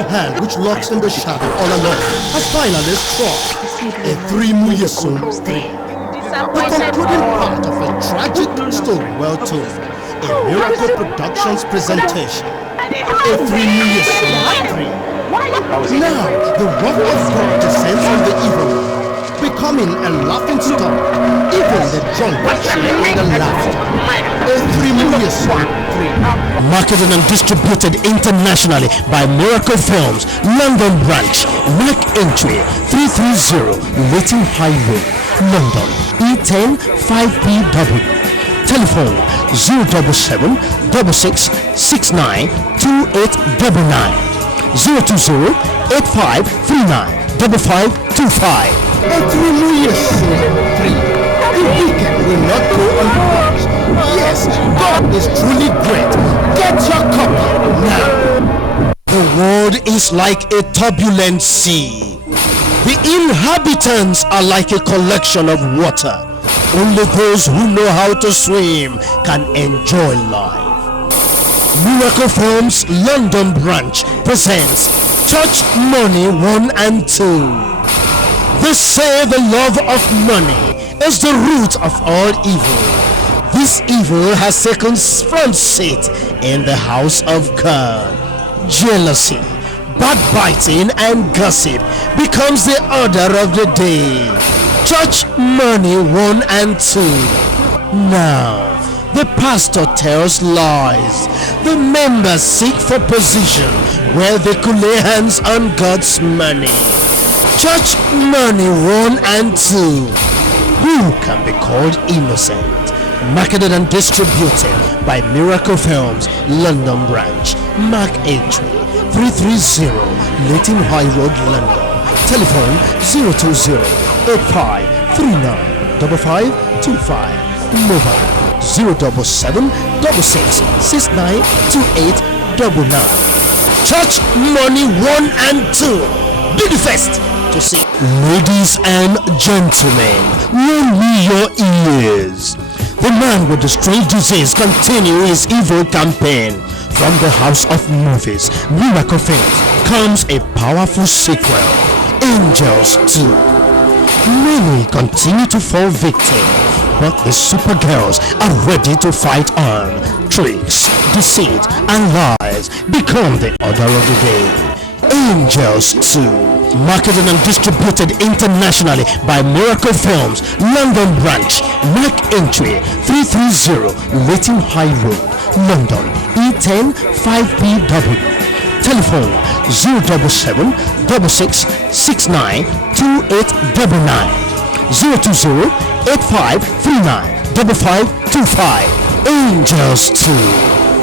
wicked hand which lurks in the shadow all along has finally struck. A 3 million soul. The concluding part of a tragic story well told. A Miracle Productions presentation. A 3 million soul. Now, the wrath of God descends on the evil, becoming a laughing stock. Even the drunk share in the laughter. A 3 million soul. Marketed and distributed internationally by Miracle Films, London branch, Mac Entry 330 Leighton High Road, London, E10 5PW. Telephone 077 66 69 2899 020 85 39 5525. A 3 million soul. The weekend will not go unpunished. Yes, God is truly great. Get your copy now. The world is like a turbulent sea. The inhabitants are like a collection of water. Only those who know how to swim can enjoy life. Miracle Films London branch presents Church Money 1 and 2. They say the love of money is the root of all evil. This evil has taken front seat in the house of God. Jealousy, backbiting and gossip becomes the order of the day. Church Money 1 and 2. Now, the pastor tells lies. The members seek for position where they could lay hands on God's money. Church Money 1 and 2. Who can be called innocent? Marketed and distributed by Miracle Films London branch, Mac Entry 330 Leighton High Road, London. Telephone 020 85 39 5525. Mobile 077 66 69 2899. Church Money 1 and 2. Be the first to see. Ladies and gentlemen, lend me your ears. The man with the strange disease continues his evil campaign. From the house of movies, Miracle Films, comes a powerful sequel, Angels 2. Many continue to fall victim, but the supergirls are ready to fight on. Tricks, deceit, and lies become the order of the day. Angels 2. Marketed and distributed internationally by Miracle Films London branch, Mac Entry 330 Leighton High Road, London, E10 5PW. Telephone 077 66 69 2899 020 85 39 5525. Angels 2.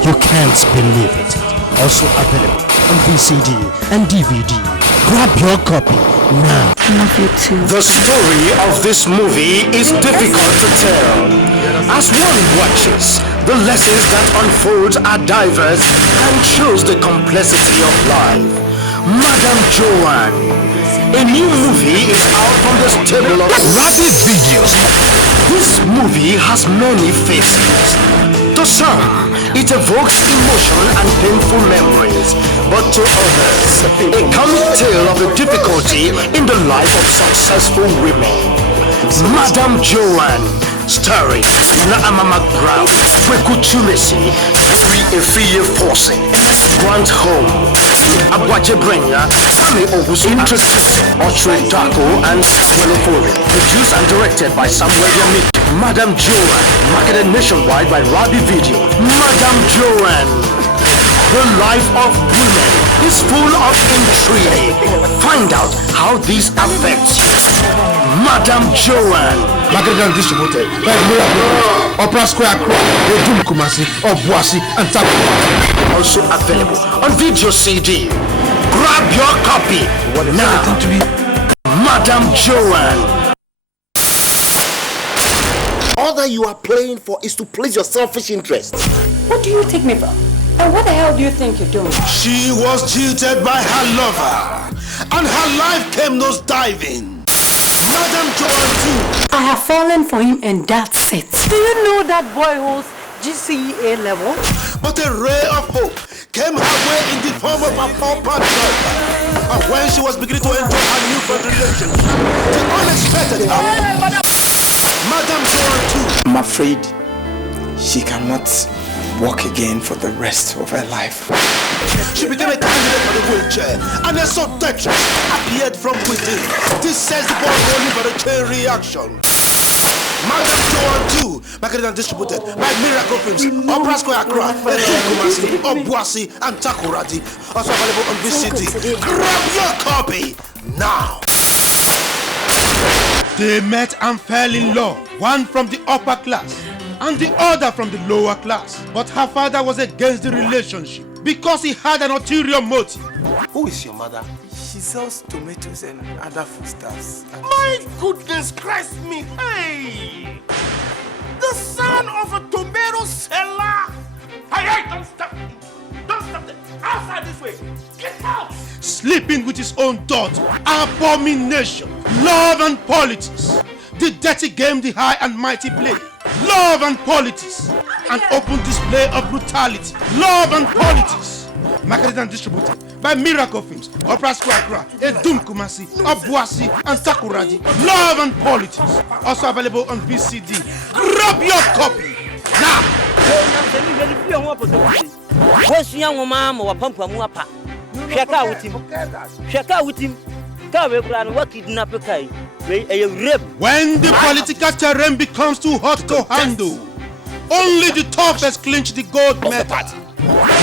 You can't believe it. Also available on VCD and DVD. Grab your copy now. Love you too. The story of this movie is difficult to tell. As one watches, the lessons that unfold are diverse and shows the complexity of life. Madam Joan. A new movie is out from the stable of Rapid Videos. This movie has many faces. To some, it evokes emotion and painful memories, but to others, a comic tale of the difficulty in the life of successful women. Madam Joan, starring Naama McBrown, Kwekutumesi, Efie Force, Grant Home, Abwaje Brenya, Sami OWUSU, introduced Ochre Dako and Samuel Ofori, produced and directed by Samuel Yamik. Madam Joan, marketed nationwide by Rabi Video. Madam Joan, the life of women is full of intrigue. Find out how this affects you. Madam Joan, marketed and distributed by Miracle, Opera Square, Edum Kumasi, Obuasi, and Tapu. Also available on video CD. Grab your copy now. Madam Joan. All that you are playing for is to please your selfish interest. What do you take me for? And what the hell do you think you're doing? She was jilted by her lover, and her life came nose diving. Madam Joan too. I have fallen for him, and that's it. Do you know that boy holds GCE level? But a ray of hope came her way in the form of a four-part girlfriend. And when she was beginning to enjoy her newfound relationship, the unexpected happened. Madam Joan too. I'm afraid she cannot walk again for the rest of her life. She became a candidate for the wheelchair, and a subtext appeared from within. This says the ball rolling for the chain reaction. Madam Joan too, marketed and distributed by Miracle Films, Obrasco Accra, Kumasi, OWUSU, and Takoradi. Also available on VCD. Grab your copy now. They met and fell in love, one from the upper class and the other from the lower class. But her father was against the relationship because he had an ulterior motive. Who is your mother? She sells tomatoes and other foodstuffs. My goodness Christ me! Hey! The son of a tomato seller! Hey, don't stop! Don't stop there! Outside this way! Get out! Sleeping with his own daughter, abomination, love and politics. The dirty game the high and mighty play. Love and politics. An open display of brutality. Love and politics. Marketed and distributed by Miracle Films, Obrasco Accra, ADOM Kumasi, OWUSU, and Takoradi. Love and politics. Also available on VCD. Grab your copy now. When the political terrain becomes too hot to handle, only the toughest clinch the gold medal.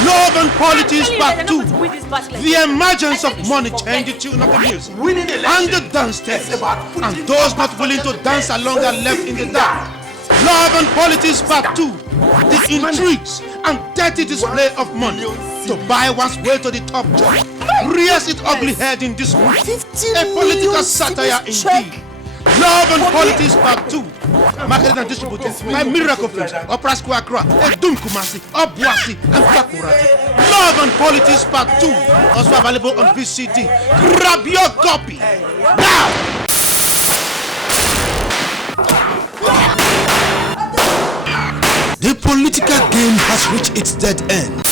Love and politics part 2. The emergence of money changed the tune of the music and the dance steps, and those not willing to dance along are left in the dark. Love and politics part 2. The intrigues and dirty display of money to buy one's way to the top job rears its ugly head in this movie. A political satire indeed. Love and Politics Part 2. Marketed and distributed by Miracle Films, Obrasco Accra, ADOM Kumasi, OWUSU, and Takoradi. Love and Politics Part 2. Also available on VCD. Grab your copy now. The political game has reached its dead end,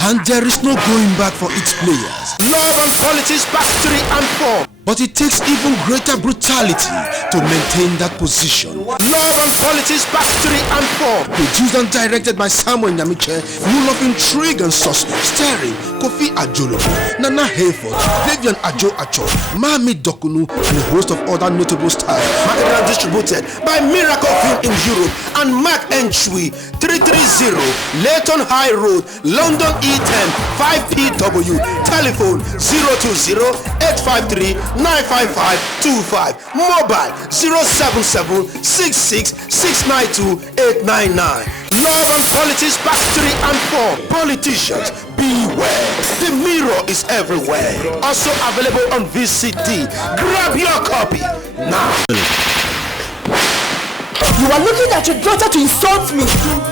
and there is no going back for its players. Love and Politics Part 3 and 4. But it takes even greater brutality to maintain that position. Love and Politics Part 3 and 4. Produced and directed by Samuel Nyamiche, full of intrigue and suspense. Starring KOFI ADOO, Nana HAYFORD, Vivian Ajo, Mami Dokunu, and a host of other notable stars. Marketed and distributed by Miracle Film in Europe and Mark Enchui, 330 Leighton High Road, London E10 5PW. Telephone 020-853-95525. Mobile 077-66-692-899. Love and Politics Part 3 and 4. Politicians, beware. The mirror is everywhere. Also available on VCD. Grab your copy now. You are looking at your daughter to insult me.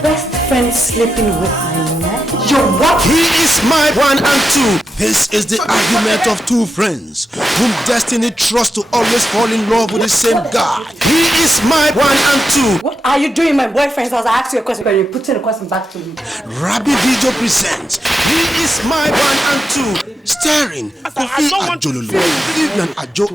Best friend sleeping with my man. Your what? He is my 1 and 2. This is the argument of two friends whom destiny trusts to always fall in love with the same guy. He is my 1 and 2. What are you doing, my boyfriend's house? I asked you a question, but you're putting the question back to me. Rabbi Video presents He is my 1 and 2. Starring KOFI ADOO, Vivian Ajo,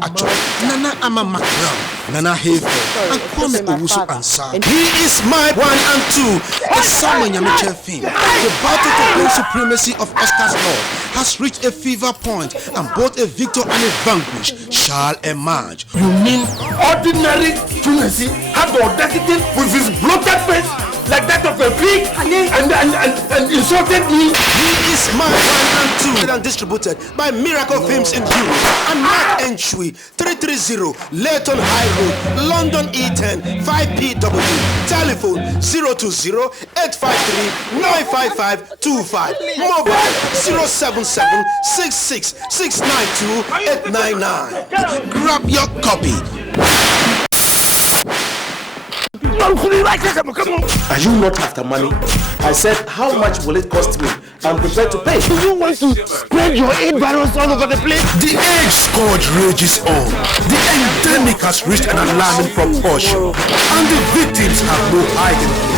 Nana Ama McBrown, Nana HAYFORD, and OWUSU and saga. He is my 1 and 2. A Samuel Nyamiche film. The battle to bring supremacy of Oscar's law has reached a fever point, and both a victor and a vanquished shall emerge. You mean ordinary Tunisi had the audacity with his bloated face like that of a pig and insulted me? He is my 1 and 2. And distributed by Miracle Films in Europe and Mark Enchui, 330 Leighton High Road, London E10 5PW. Telephone 020-853-95525. Mobile 077-66-692-899. Grab your copy. Are you not after money? I said, how much will it cost me? I'm prepared to pay. Do you want to spread your hate virus all over the place? The age scourge rages on. The endemic has reached an alarming proportion, and the victims have no hiding place.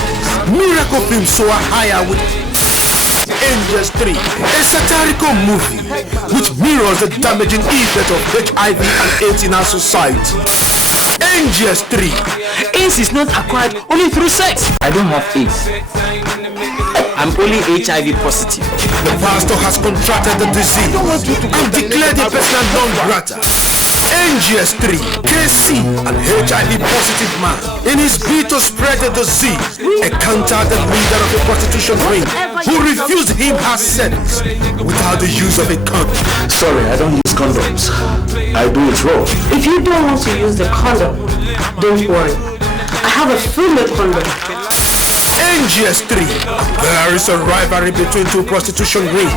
Miracle Films soar higher with Angels 3, a satirical movie which mirrors the damaging effect of HIV and AIDS in our society. Angels 3. AIDS is not acquired only through sex. I don't have AIDS. I'm only HIV positive. The pastor has contracted the disease and declared a personal non-grata. NGS 3, KC, an HIV positive man, in his bid to spread the disease, encountered the leader of a prostitution ring who refused him her service without the use of a condom. Sorry, I don't use condoms. I do it raw. If you don't want to use the condom, don't worry. I have a female condom. NGS 3, there is a rivalry between two prostitution rings,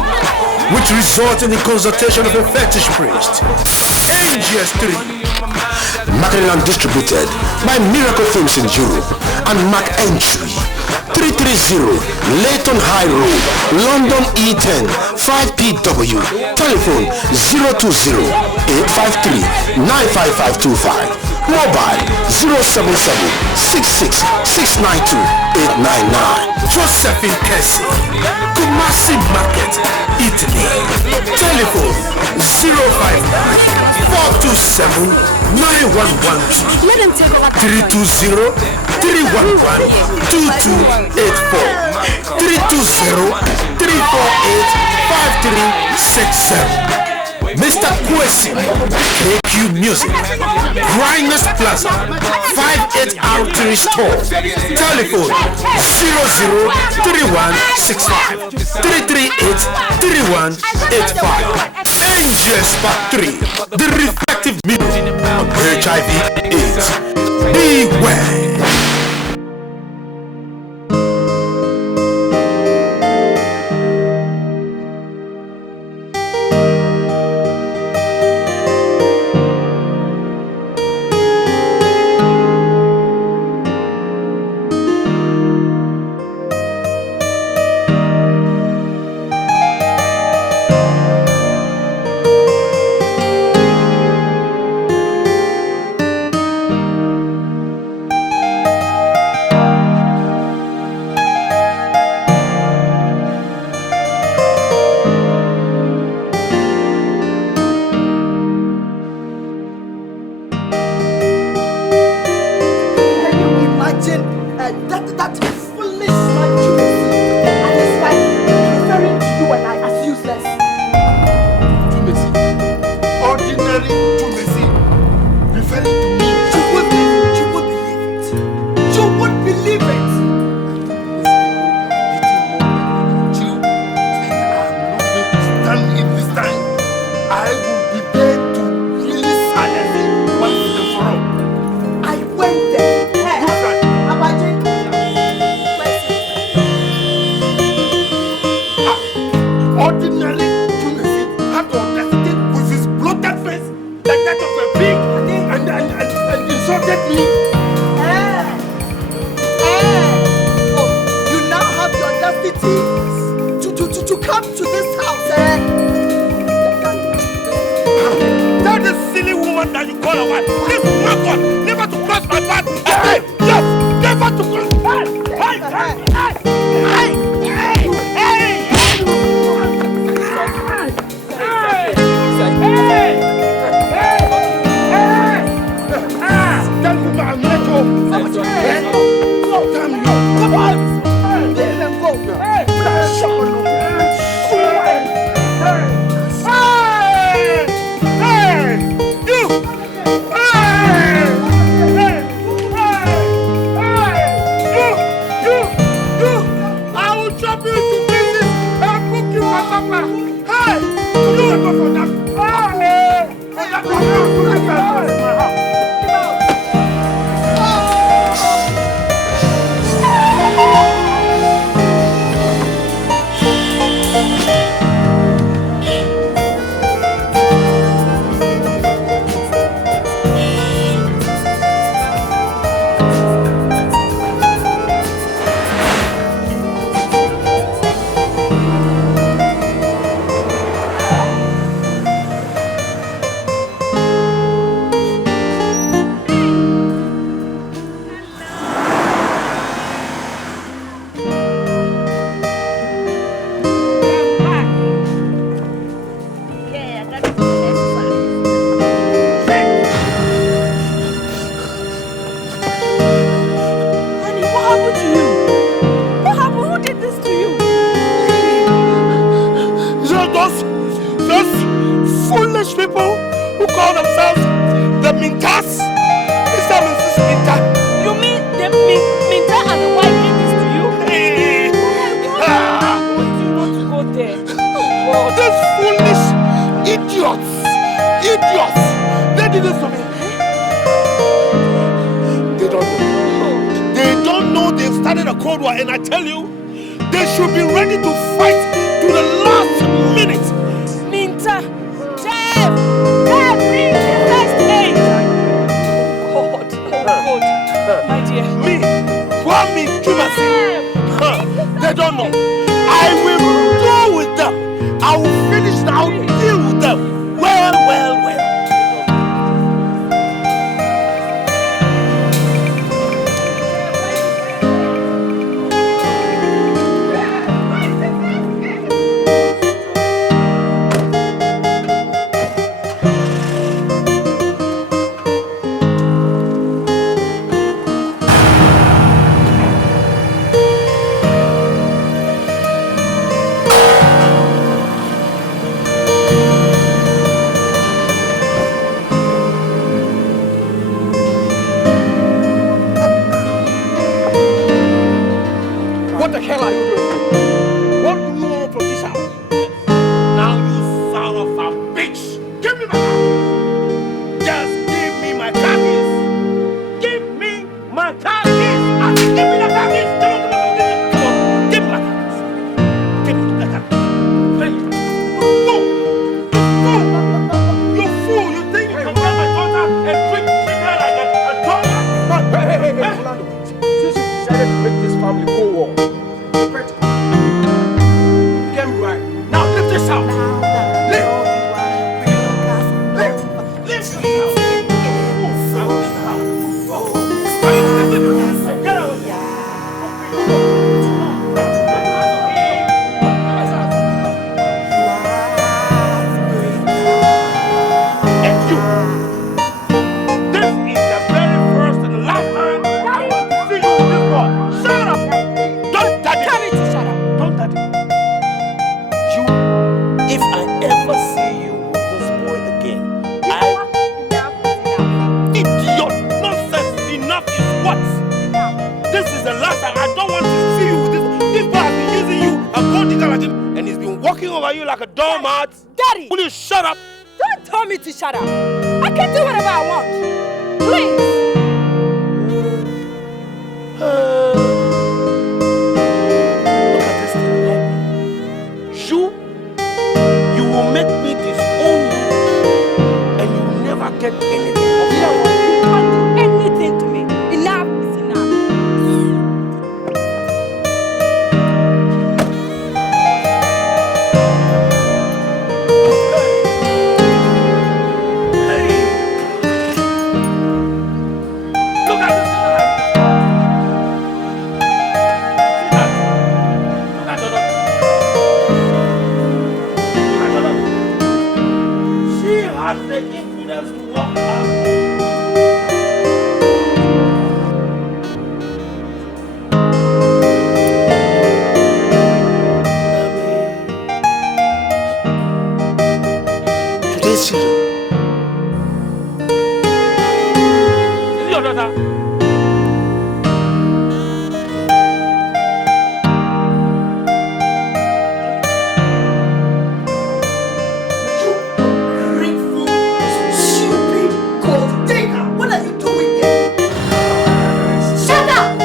which results in the consultation of a fetish priest. NGS 3, Marketed and distributed by Miracle Films in Europe and Mac Entry. 330 Leighton High Road, London E10 5PW. Telephone 020-853-95525. Mobile 077-66-692-899. Josephine Kessie, Kumasi Market, Italy. Telephone 055-427-9112. 320-311-2284. 320-348-5367. Mr. Kwesi, KQ Music, Grinders Plaza, 58R3 Store. Telephone 003165-338-3185. NGS Part 3, the reflective mirror of HIV AIDS. Beware. people who call themselves the Mintas. Mr. and Mrs. Minta. You mean the Minta and the wife did this to you? Hey. I want you not to go there. Oh, these foolish idiots. They did this to me. They don't know. They don't know they've started a cold war, and I tell you, they should be ready to fight to the last minute. Minta, Jeff, bring the first aid. Oh God, my dear. Me, Kwame Chumasi. They don't know. I will deal with them. I will finish and I will deal with them. Well. What the hell are you doing? What do you want from this house? Now you son of a bitch! Give me my car! Just give me my car keys! Give me my car keys! I said give me the car keys! Come on! Give me my car keys! Give me the car keys! You fool! You think you can get my daughter and treat her like a daughter? Hey, Orlando. Since you decided to make this family go war, get me right. Now lift this out. Lift this out. Get out. And you. This is the very first and the last time I want to see you with this boy. Shut up. Don't touch it. Tell me to shut up. Don't touch it. You, if I ever see you with this boy again, idiot, nonsense, enough is what? This is the last time. I don't want to see you with this. This boy has been using you, a gold digger like him, and he's been walking over you like a doormat. Daddy! Will you shut up? Don't tell me to shut up. I can do whatever I want. Please. Look at this thing behind me. You will make me disown you, and you will never get anything of No, me. you can't do anything to me. Enough is enough. Look at this. Look at Joan. She has the impudence to walk out. Today's children. Is it your daughter? What are you doing here? Shut up!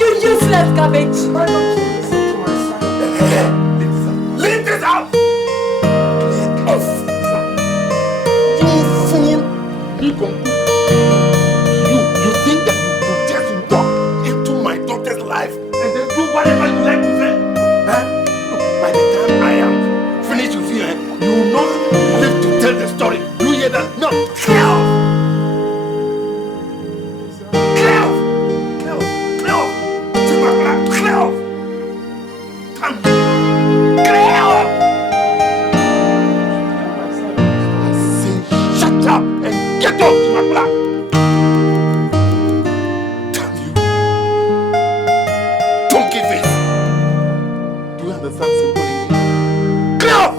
You useless garbage. Why don't you listen to my son? Leave this out! Leave us! You fool! You think that you could just walk into my daughter's life and then do whatever you like to say? Huh? Look, by the time I am finished with you, you will not live to tell the story. You hear that? No! Clear off! Clear off! Clear off! Clear off! Clear off! Come here! Clear off! I say shut up and get off to my blood! Damn you! Donkey face! Do you understand simple English? Clear off!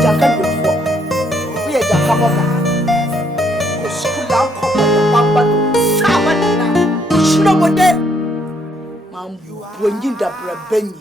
Jankan before. We are Jakamota. School out, Papa, Savannah. Shrubber. Mam, when you da Benny.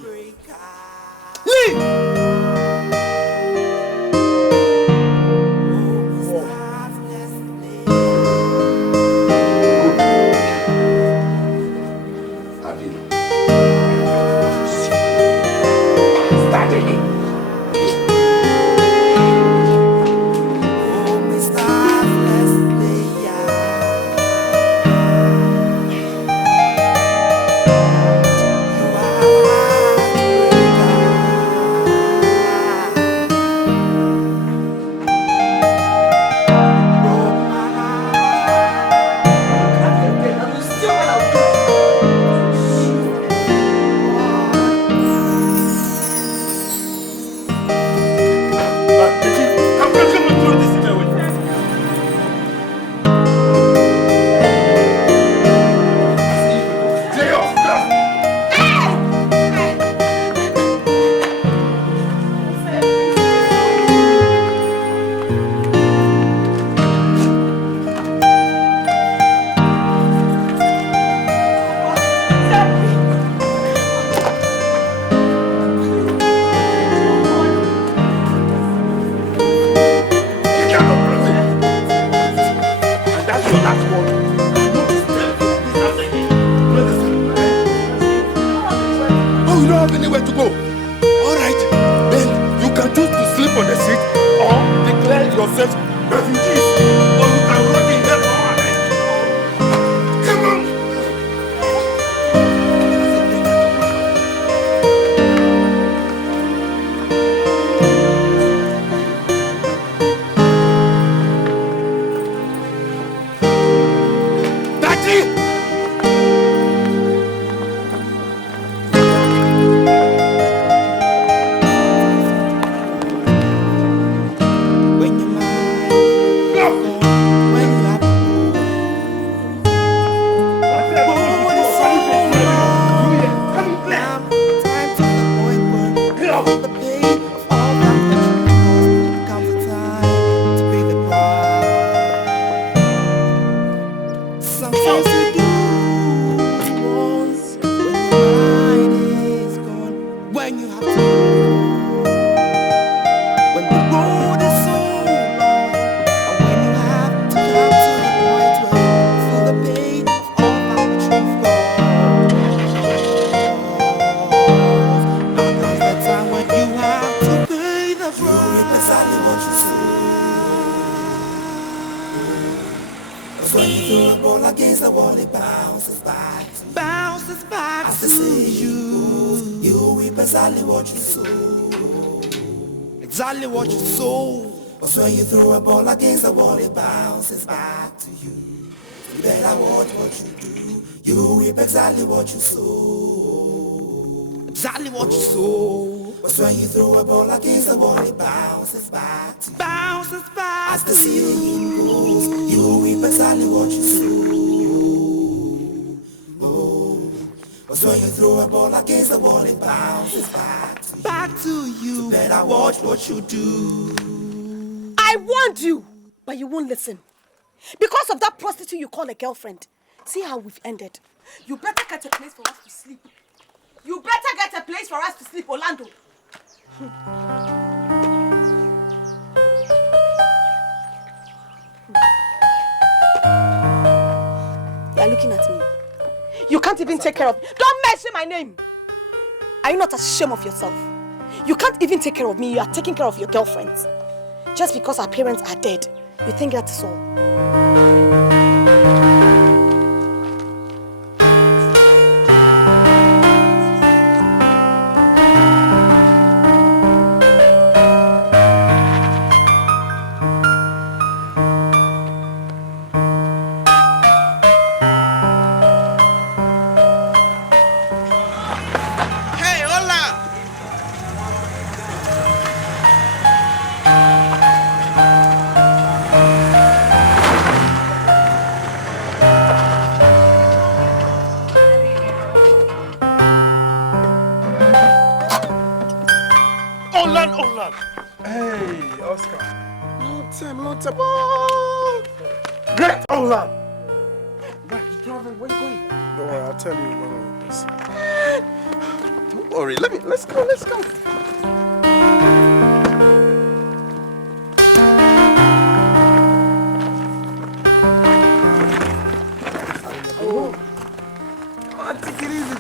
Exactly what you sow. But when you throw a ball against the wall, it bounces back to you. You better watch what you do. You reap exactly what you sow. Exactly what you sow. But when you throw a ball against the wall, it bounces back to you. Bounces back. As the ceiling goes, you reap exactly what you sow. But when you throw a ball against the wall, it bounces back to you. So better watch what you do. I warned you, but you won't listen. Because of that prostitute you call a girlfriend. See how we've ended. You better get a place for us to sleep. You better get a place for us to sleep, Orlando. You are looking at me. You can't even take care of me. Don't mention my name. Are you not ashamed of yourself? You can't even take care of me. You are taking care of your girlfriends. Just because our parents are dead, you think that is all? Oscar. Long time. Oh! Great! Hold on! Right, you're driving. Where are you going? Don't worry, I'll tell you when I'm Don't worry, let's go. Oh. Come on, take it easy.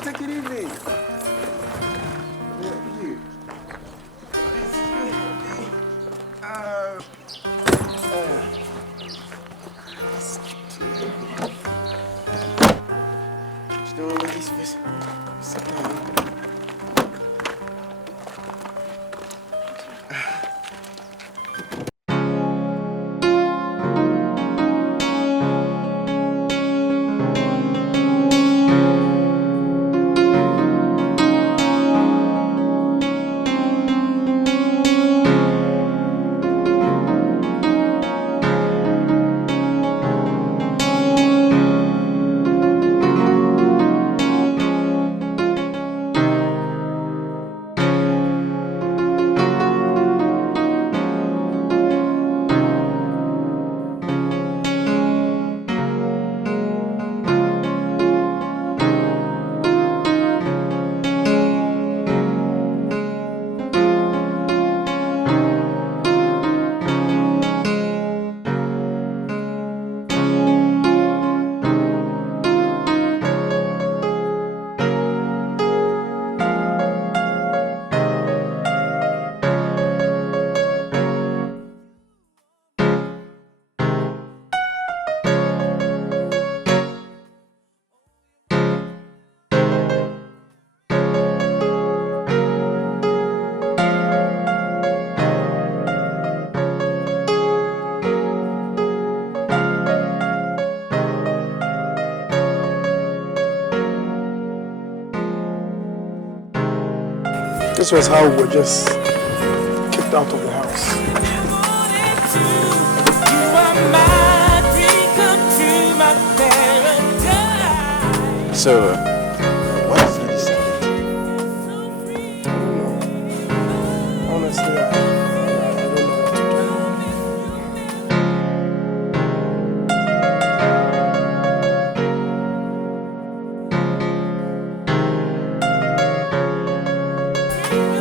This was how we were just kicked out of the house. So, what have you decided? I don't know. Honestly, I don't know what to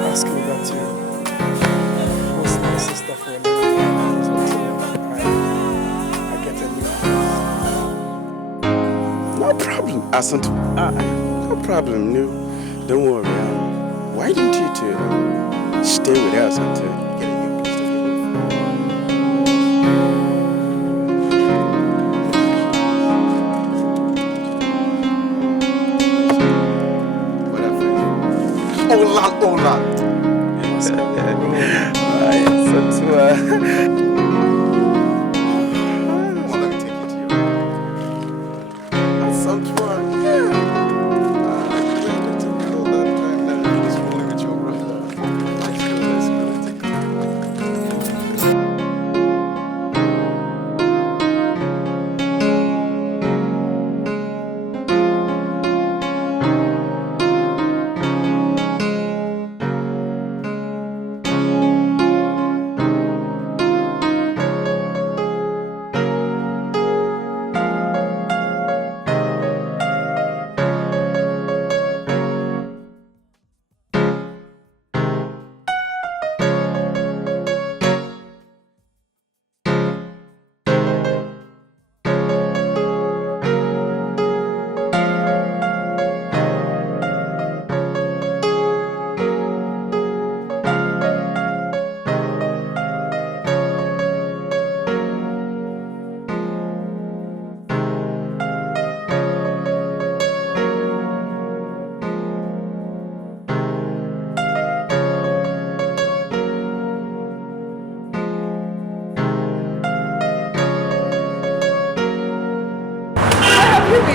ask me that too. What's my sister for a living? I get a new house. No problem. No problem. No, don't worry. Why didn't you two stay with us until you get a new place to live? Hola. Let me take you to your Santuan. Yeah. Let's go that time that you was fooling with your brother. Let's go. Take it.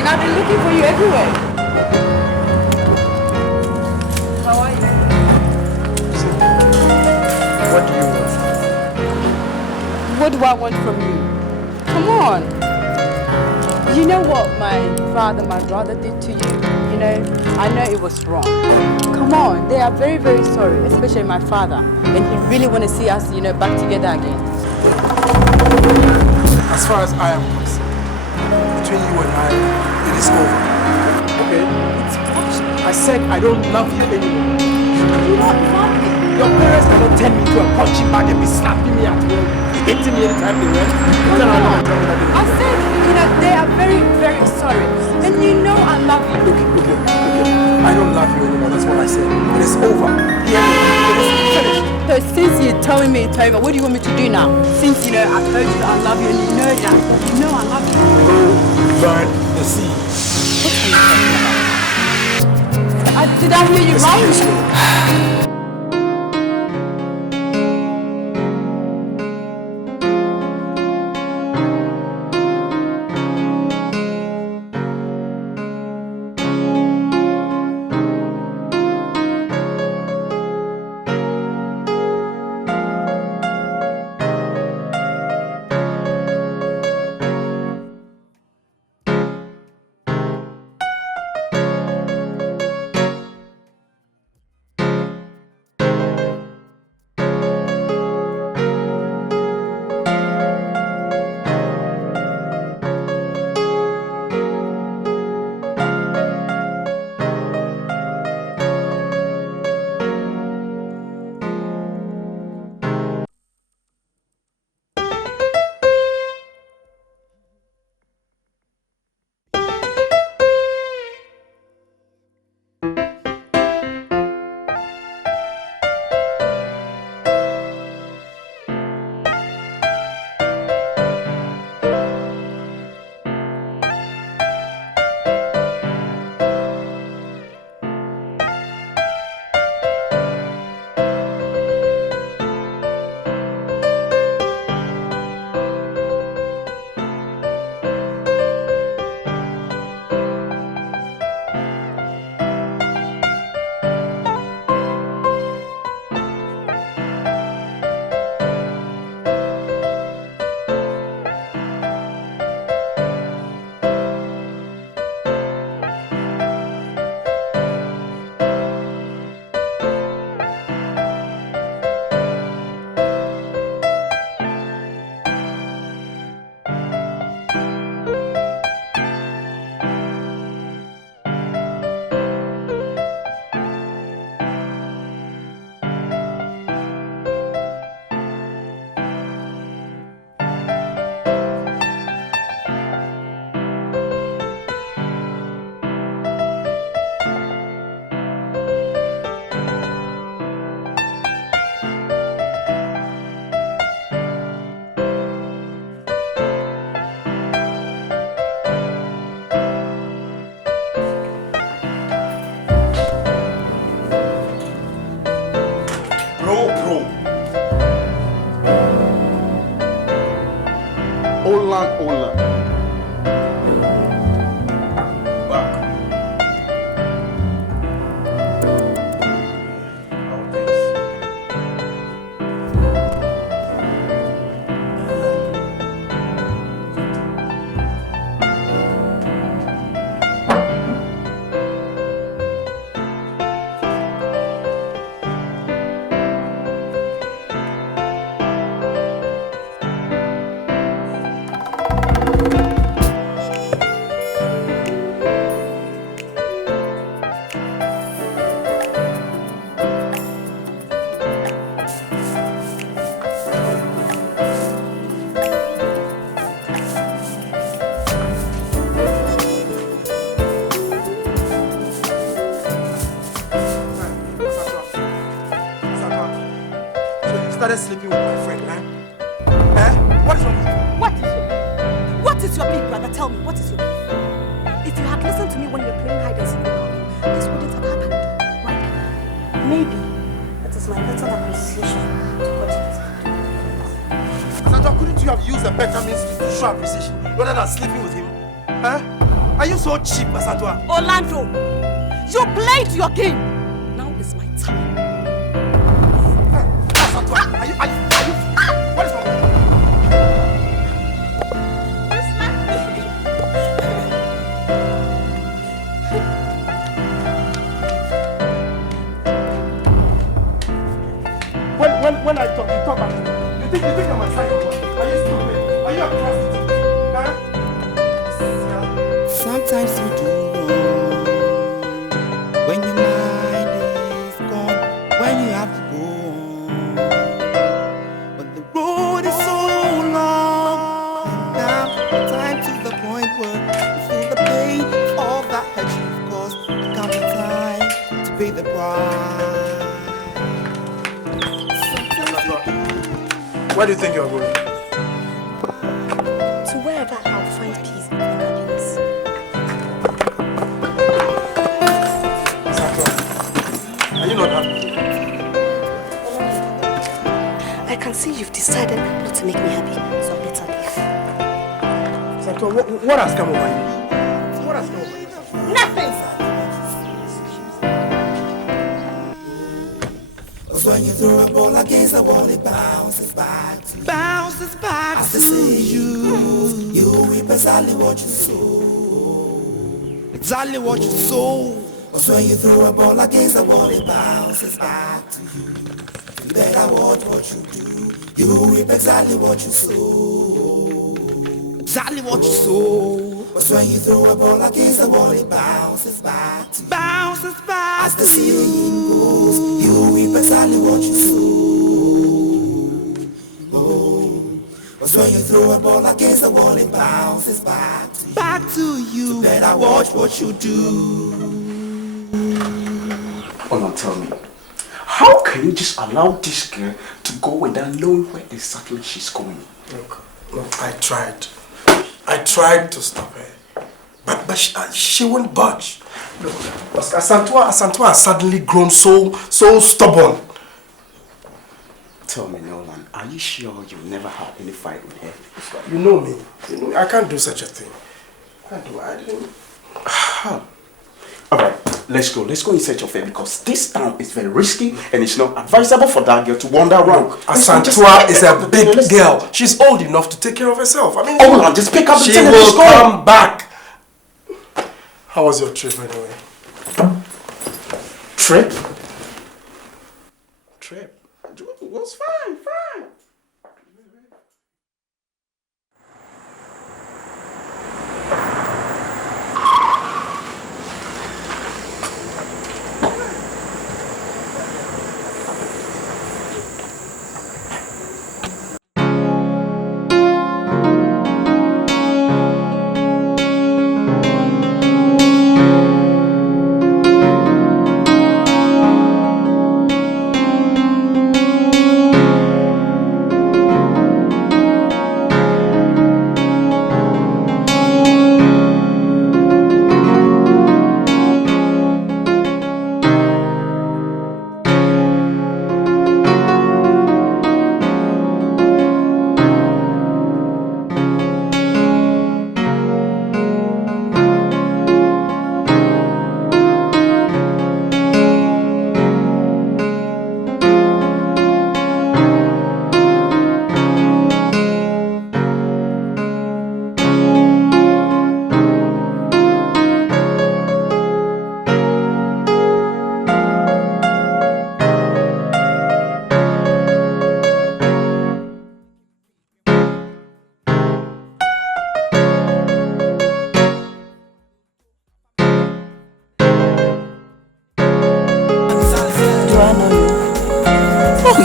I've been looking for you everywhere. How are you? What do you want? What do I want from you? Come on. You know what my father, my brother did to you? I know it was wrong. Come on, they are very, very sorry, especially my father. and he really want to see us, back together again. As far as I am concerned, between you and I, it is over. Okay? It's bullshit. I said I don't love you anymore. You don't love me. Your parents cannot turn me into a punching bag and be slapping me at work, hitting me anytime they want. I said, they are very, very sorry. And I love you. Okay. I don't love you anymore. That's what I said. It is over. It is finished. So since you're telling me it's over, what do you want me to do now? Since, I told you that I love you and you know that. You know I love you. Go burn the sea. What are you talking about? Did I hear you right? Started sleeping with my friend, man. What is wrong with you? What is your beef, brother? Tell me, what is your beef? If you had listened to me when you were playing hide and seek with me, this wouldn't have happened, right? Maybe it is my better appreciation to what you have done. Sandra, couldn't you have used a better means to show appreciation rather than sleeping with him? Are you so cheap, Sandra? Orlando, you played your game. Now is my time. What is wrong with you? When my side or what? Are you stupid? Are you a prostitute? Huh? Sometimes you do wrong when your mind is gone, when you have to go on. But the road is so long, and now time to the point where you feel the pain of that hurt you've caused. Comes the time to pay the price. Where do you think you're going? To wherever I'll find peace and happiness. Are you not happy? I can see you've decided not to make me happy, so I better leave. Sato, what has come over you? What has come over you? Nothing! When you throw a ball against the wall, it bounces back to you. Bounces back to you. You reap exactly what you sow. Exactly what you sow. Cause when you throw a ball against the wall, it bounces back to you. You better watch what you do. You reap exactly what you sow. Exactly what you sow. Cause when you throw a ball against the wall, it bounces back to you. Bounces back as the saying goes, you reap exactly what you sow. Oh, cause when you throw a ball against the wall, it bounces back to you. Back to you. You better watch what you do. Oh, now tell me, how can you just allow this girl to go without knowing where exactly she's going? Look, I tried. I tried to stop her, but she won't budge. Look, Asantua has suddenly grown so stubborn. Tell me, Nolan, are you sure you never had any fight with her? You know me. I can't do such a thing. I didn't. Alright, let's go in search of her because this town is very risky and it's not advisable for that girl to wander around. Look, Asantua is a big girl. She's old enough to take care of herself. I mean, just pick up the she will come back. How was your trip anyway? Trip? Trip? It was fine.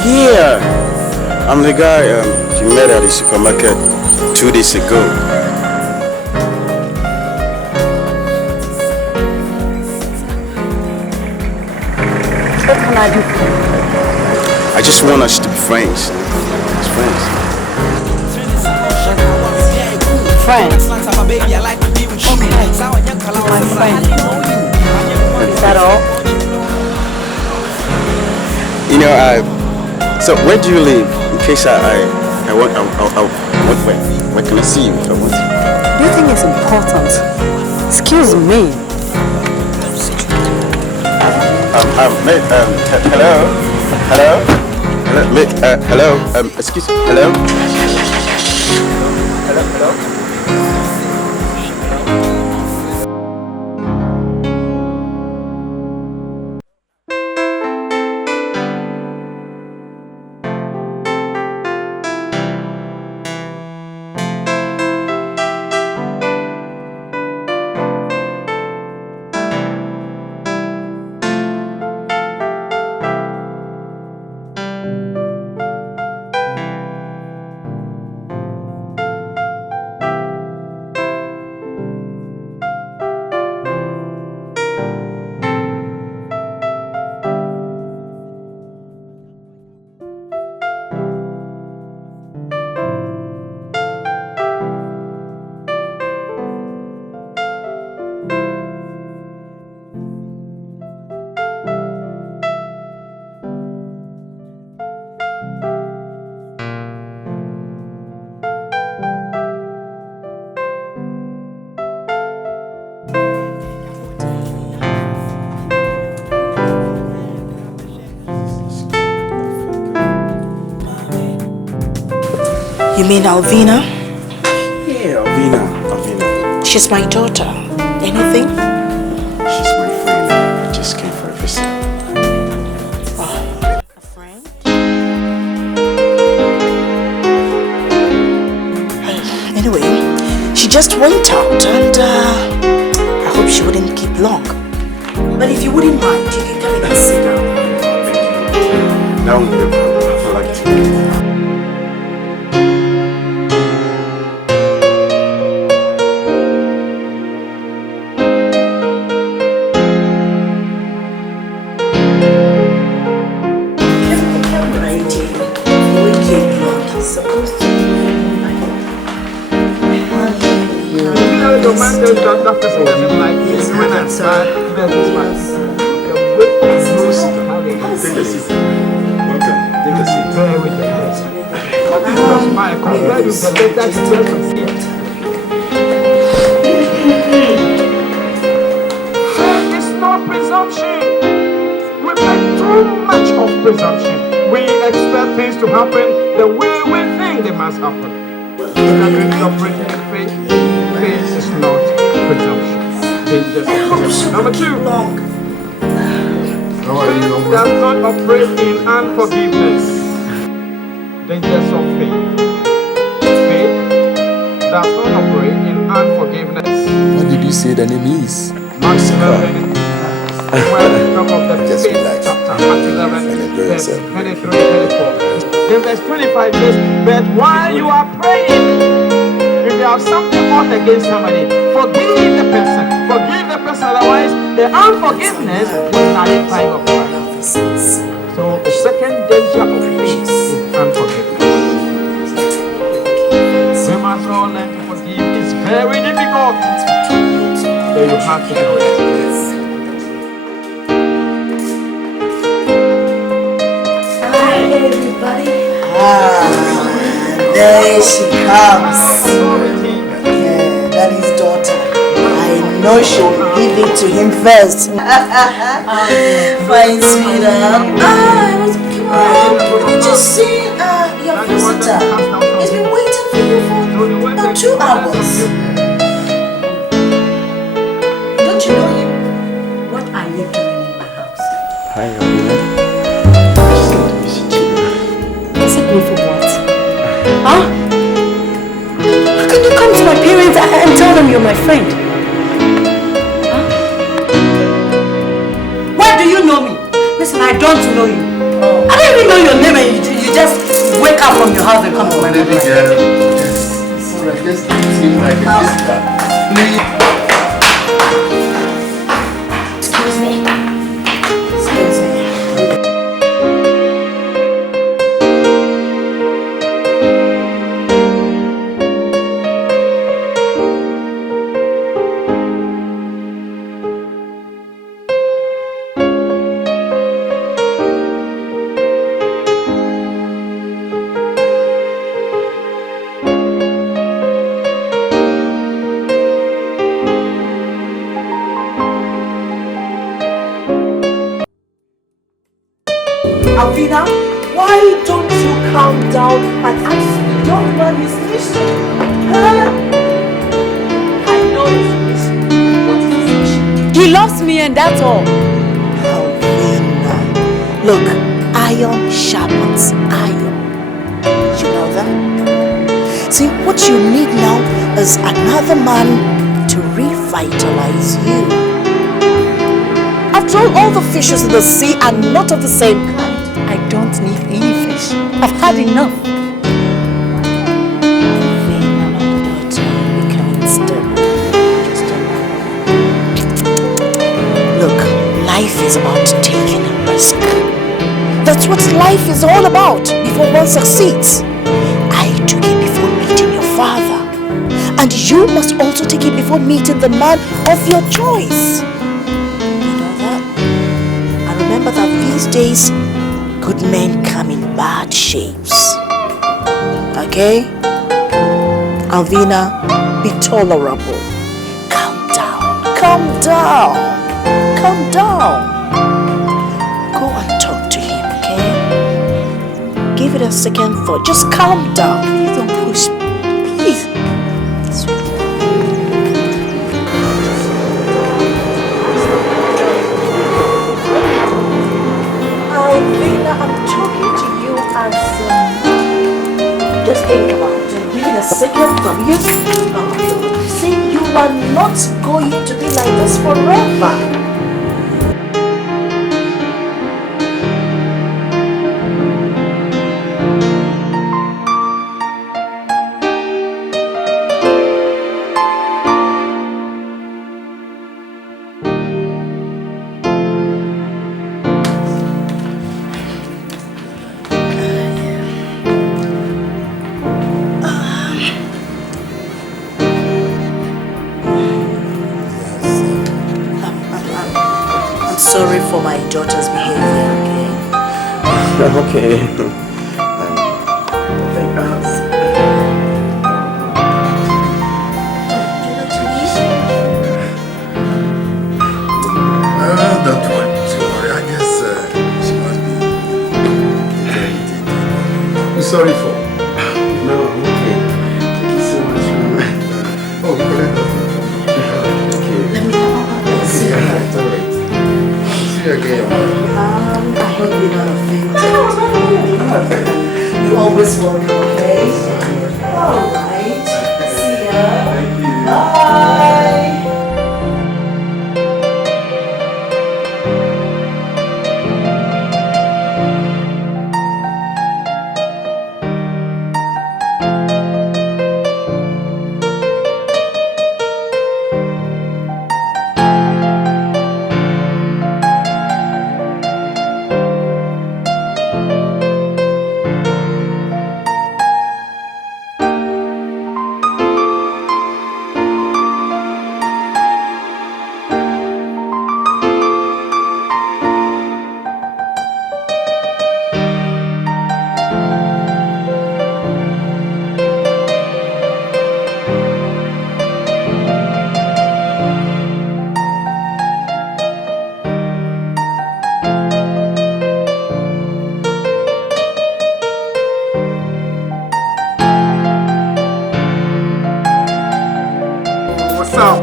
Yeah, I'm the guy you met at the supermarket 2 days ago. What can I do for you? I just want us to be friends. As friends. Friends? Okay. My friend. Is that all? You know, so where do you live? In case I want where can I see you? I want. Do you think it's important? Excuse me. Hello, excuse me, hello. You mean Alvina? Yeah, Alvina. She's my daughter. Anything? She's my friend. I just came for a visit. Oh, a friend? Anyway, she just went out and I hope she wouldn't keep long. But if you wouldn't mind, you can come in and sit down. Thank you. That won't be a problem. I like to. It's not presumption. We make too much of presumption. We expect things to happen the way we think they must happen. We can really operate in faith. Faith is not presumption. Number two, does not operate in unforgiveness. Dangers of faith. Faith does not operate in unforgiveness. What did you say the name is? Mark 11, when we talk of the fifth chapter, Mark 11, verse 23, 24. Then verse 25 says, but while you are praying, if you have something on against somebody, forgive the person. Forgive the person, otherwise the unforgiveness will nullify your prayer. So the second danger of faith is unforgiveness. We must all learn to forgive. It's very difficult. So you have to do it. Hi everybody. There she comes. Yeah, Daddy's daughter. I know she'll give it to him first. Fine, sweetheart. I just seen your visitor. He's been waiting for you for about 2 hours. Don't you know him? What are you doing in my house? Hi, Alvina. Just let me visit you. Visit me for what? Huh? How can you come to my parents and tell them you're my friend? Huh? Why do you know me? Listen, I don't know you. I don't even know your name and you just wake up from your house and come to my baby girl. It's alright, just seem like a visitor. Please. Excuse me. Excuse me. Alvina, why don't you calm down and ask the young man his mission? Huh? I know his mission. What is his mission? He loves me and that's all. Alvina, look, iron sharpens iron. You know that? See, what you need now is another man to revitalize you. After all the fishes in the sea are not of the same kind. I don't need any fish. I've had enough. Alvina, my daughter, we can instead just look, life is about taking a risk. That's what life is all about before one succeeds. I took it before meeting your father. And you must also take it before meeting the man of your choice. You know that? And remember that these days, good men come in bad shapes. Okay? Alvina, be tolerable. Calm down. Calm down. Calm down. Go and talk to him, okay? Give it a second thought. Just calm down. Please don't push just think about it. Giving a second from you. See, you are not going to be like this forever. Sorry for my daughter's behavior, Okay. Don't worry. I guess she must be irritated. Sorry for. No, I'm okay. Thank you so much. Oh, you collect nothing from me. Okay. Let me see you. It's alright. See you again. I hope you're not offended. You always welcome, okay? Alright. See ya. Thank you. Bye.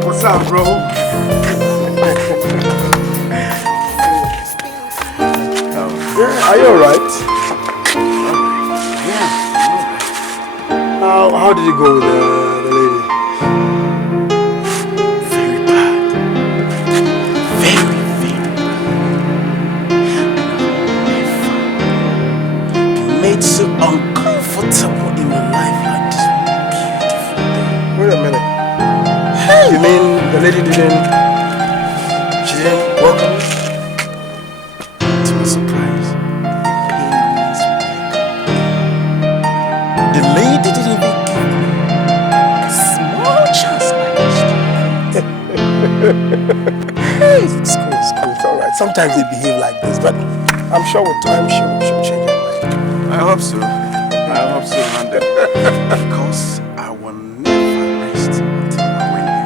What's up, bro? Yeah, are you alright? Yeah, I'm alright. How did it go with the lady? Very bad. Very bad. Been made so uncomfortable in my life like this beautiful day. Wait a minute. You mean the lady didn't welcome you? To my surprise, the pain is back. The lady didn't even give me a small chance like this. It's cool, it's alright. Sometimes they behave like this, but I'm sure with time she'll change her mind. I hope so. And because I will never rest until I win here.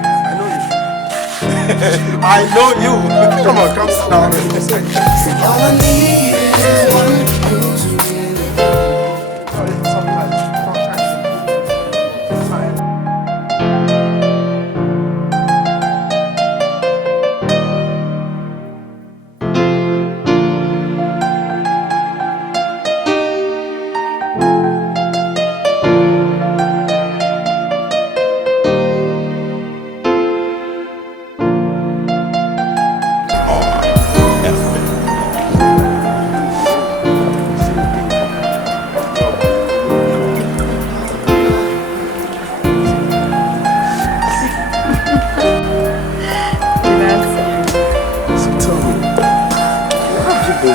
I know you. Come on, come sit down. All I need is one who's really Sometimes.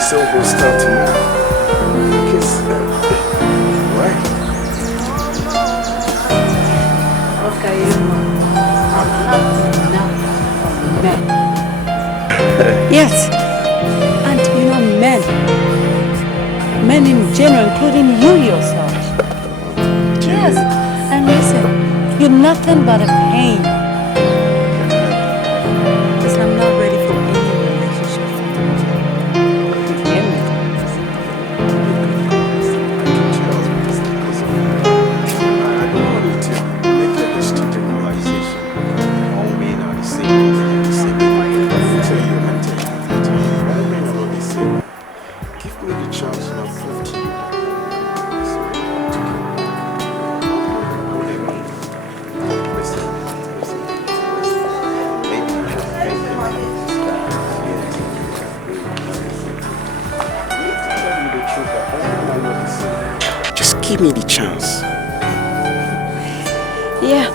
So hostile to me. Because, why? Okay, I've had enough of men. Yes, and you know men in general, including you yourself. Yes, and listen, you're nothing but a pain. Because I'm not ready for any relationship. give me the chance. Yeah.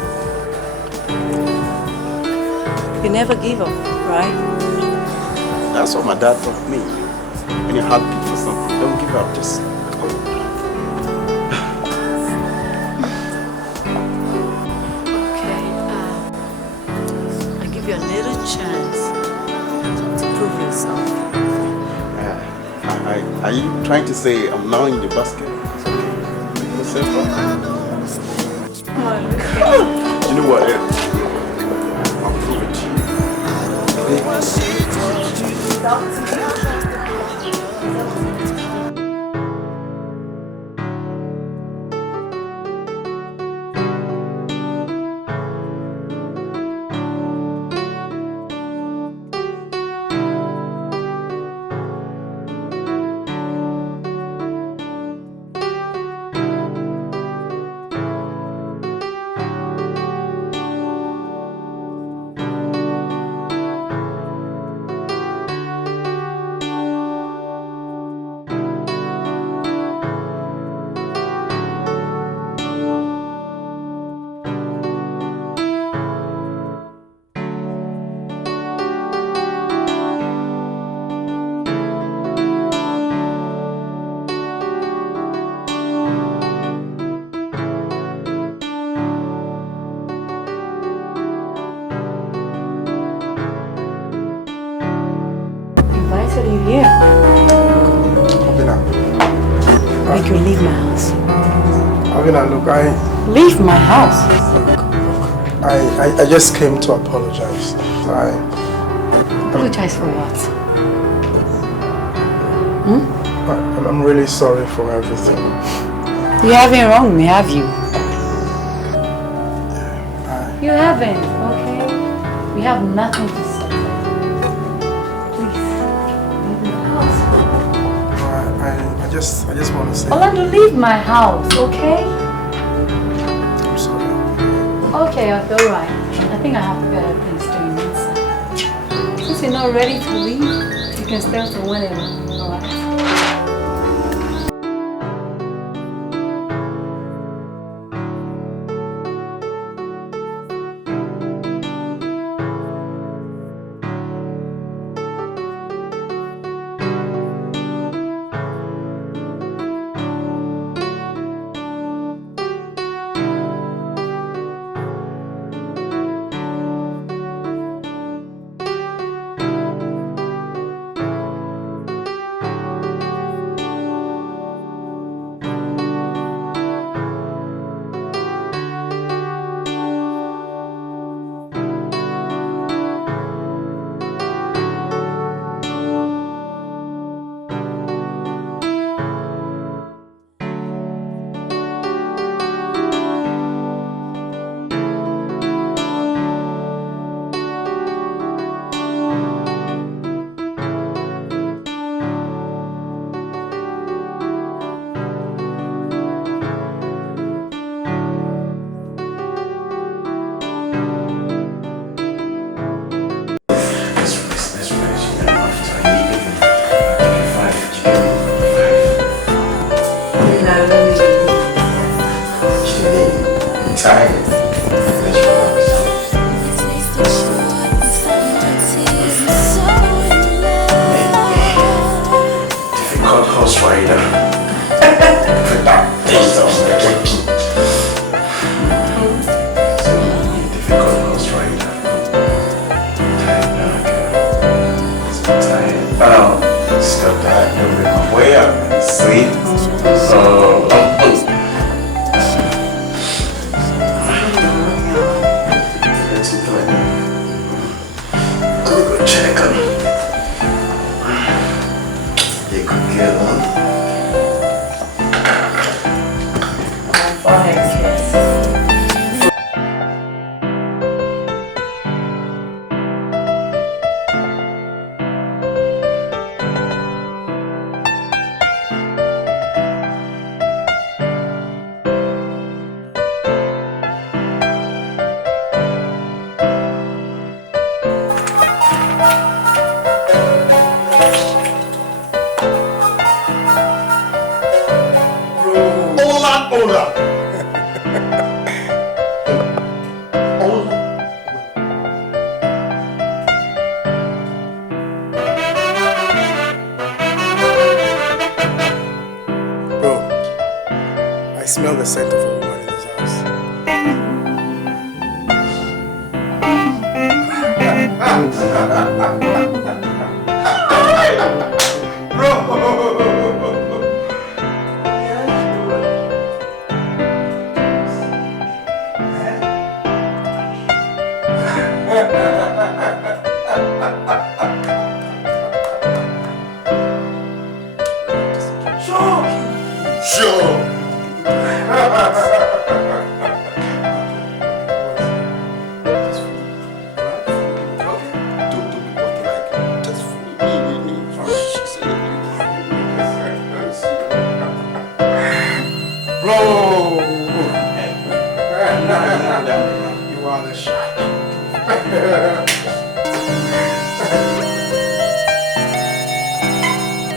You never give up, right? That's what my dad taught me. When you're happy for something, don't give up, just go. Okay, I'll give you a little chance to prove yourself. Are you trying to say I'm now in the basket? It's okay. Come on, you know what? I'll prove it to Look, leave my house. I just came to apologize. Apologize for what? I'm really sorry for everything. You haven't wronged me, have you? You haven't, okay? We have nothing to say. Please, leave my house. I just want to say... Orlando, leave my house, okay? I'm sorry. Okay, I feel right. I think I have better things doing inside. Since you're not ready to leave, you can stay for whenever, alright?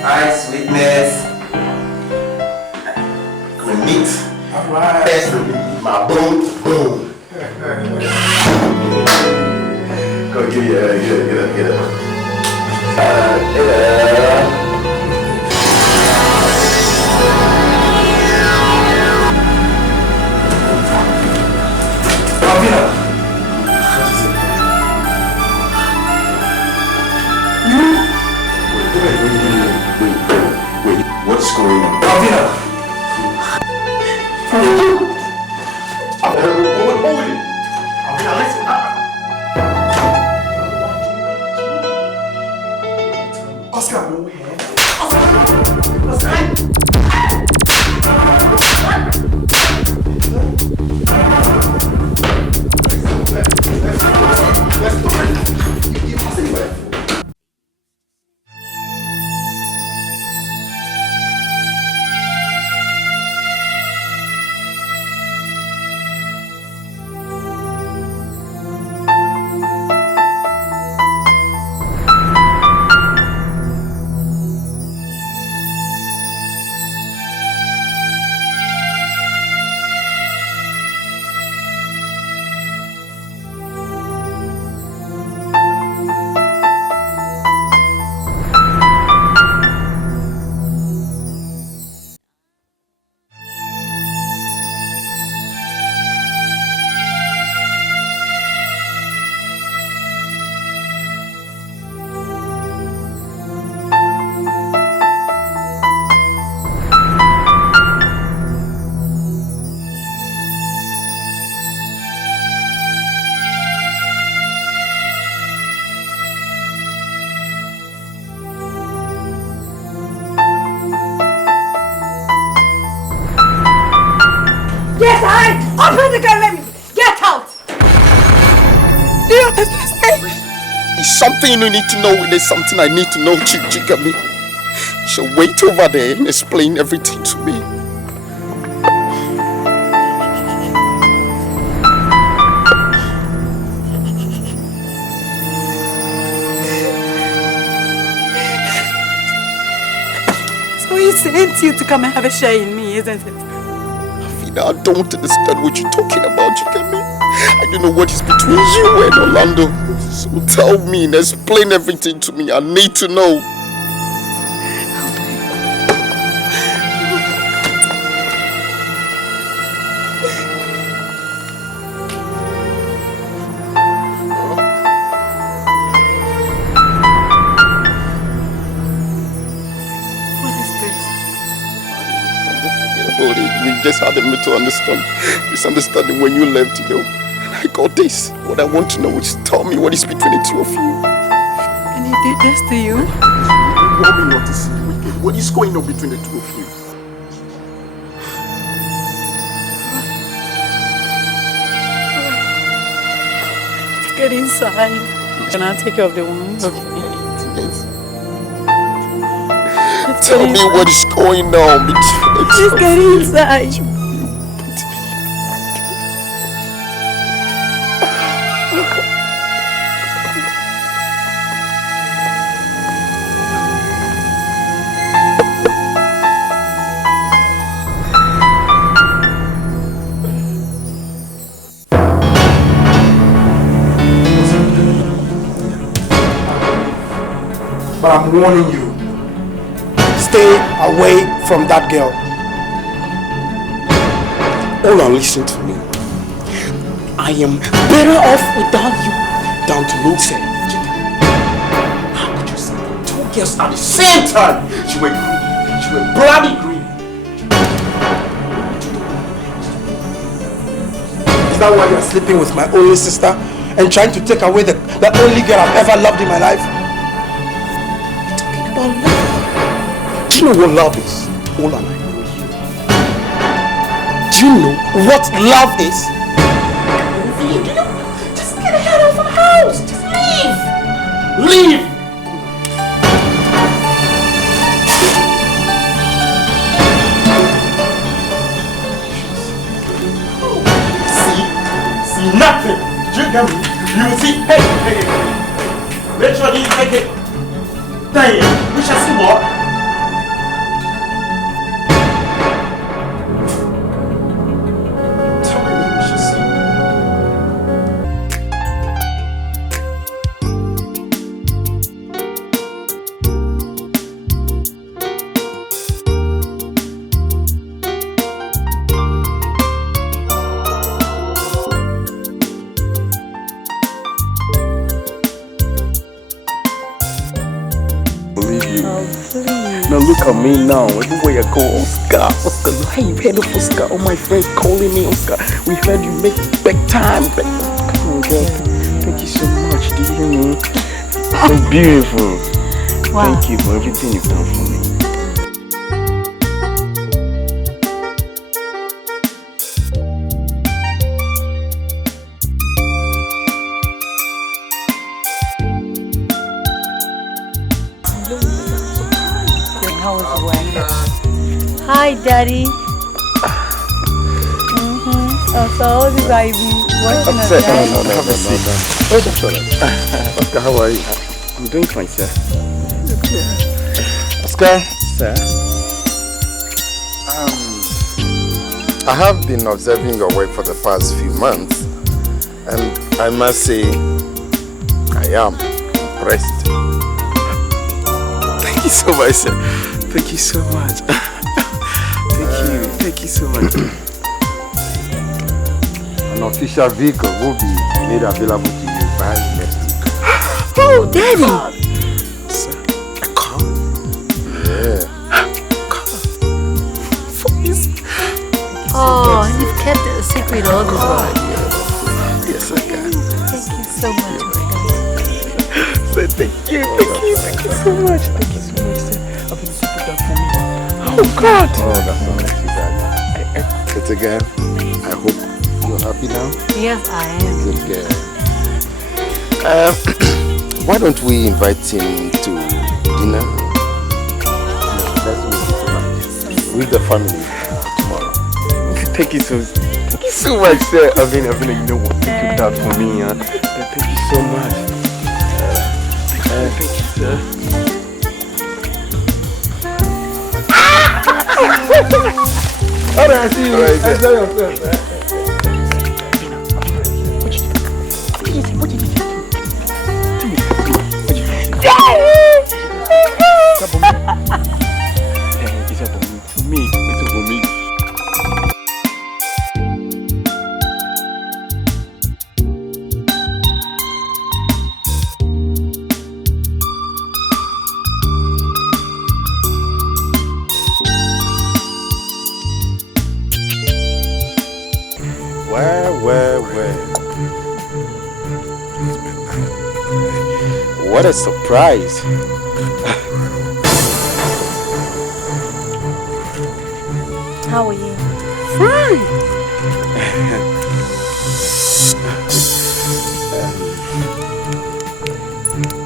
Hi, sweetness. Good meat. Alright. Best to be my boom. Go get it. Wait, what's going on? Alvina! Alvina, listen. Oscar, no hair. Oscar! Let's do it. You must anywhere. Open the door, let me get out! Do you understand? It's something you need to know. There's something I need to know, Chigami. So wait over there and explain everything to me. So he sent you to come and have a share in me, isn't it? I don't understand what you're talking about, Chigami. I don't know what is between you and Orlando. So tell me and explain everything to me. I need to know. We just had a mutual misunderstanding when you left, you know. And I got this. What I want to know is tell me what is between the two of you. And he did this to you? You want me not to see you again? What is going on between the two of you? Let's get inside. Can I take care of the woman? Okay. Tell me what is going on between the two. Just get inside. But I'm warning you. Stay away from that girl. Hold on, listen to me. I am better off without you than to lose her. Yes, at the same time, you were greedy. You were bloody greedy. Is that why you're sleeping with my only sister and trying to take away the only girl I've ever loved in my life? You're talking about love. Do you know what love is? All I know is you. Do you know what love is? Just get the hell out of the house. Just leave. Leave. See nothing. Do you get me? You will see. Hey. Make sure you take it. Damn. We shall see what? Look at me now. Everywhere I go, Oscar. Hey, you heard of Oscar? All my friends calling me Oscar. We heard you make big time. Come on, girl. Thank you so much. Do you hear me? So beautiful. Wow. Thank you for everything you've done for me. Hi, Daddy. Oh, so how's the baby? Watching us, Daddy? No. Where's the toilet? Oscar, how are you? I'm doing fine, sir. Oscar? Sir? I have been observing your work for the past few months, and I must say, I am impressed. Thank you so much, sir. Thank you so much. Thank you so much. An official vehicle will be made available to you by next week. Oh, Daddy! Sir, a car? Yeah. Oh, you've kept it a secret all this while. Yes, I can. Thank you so much, Sir, thank you so much. Thank you so much, sir. I've been thinking that for me. Oh, God! Oh, that's not like you, Dad. But again, I hope you're happy now. Yes, I am. Good girl. Why don't we invite him to dinner? Let's make it tonight with the family tomorrow. Thank you so much, sir. I mean, you know what? You took that for me, huh? Thank you so much. Thank you, sir. Alright, see you. Enjoy yourself. What did you do? For me. Well. What a surprise. How are you? Fine.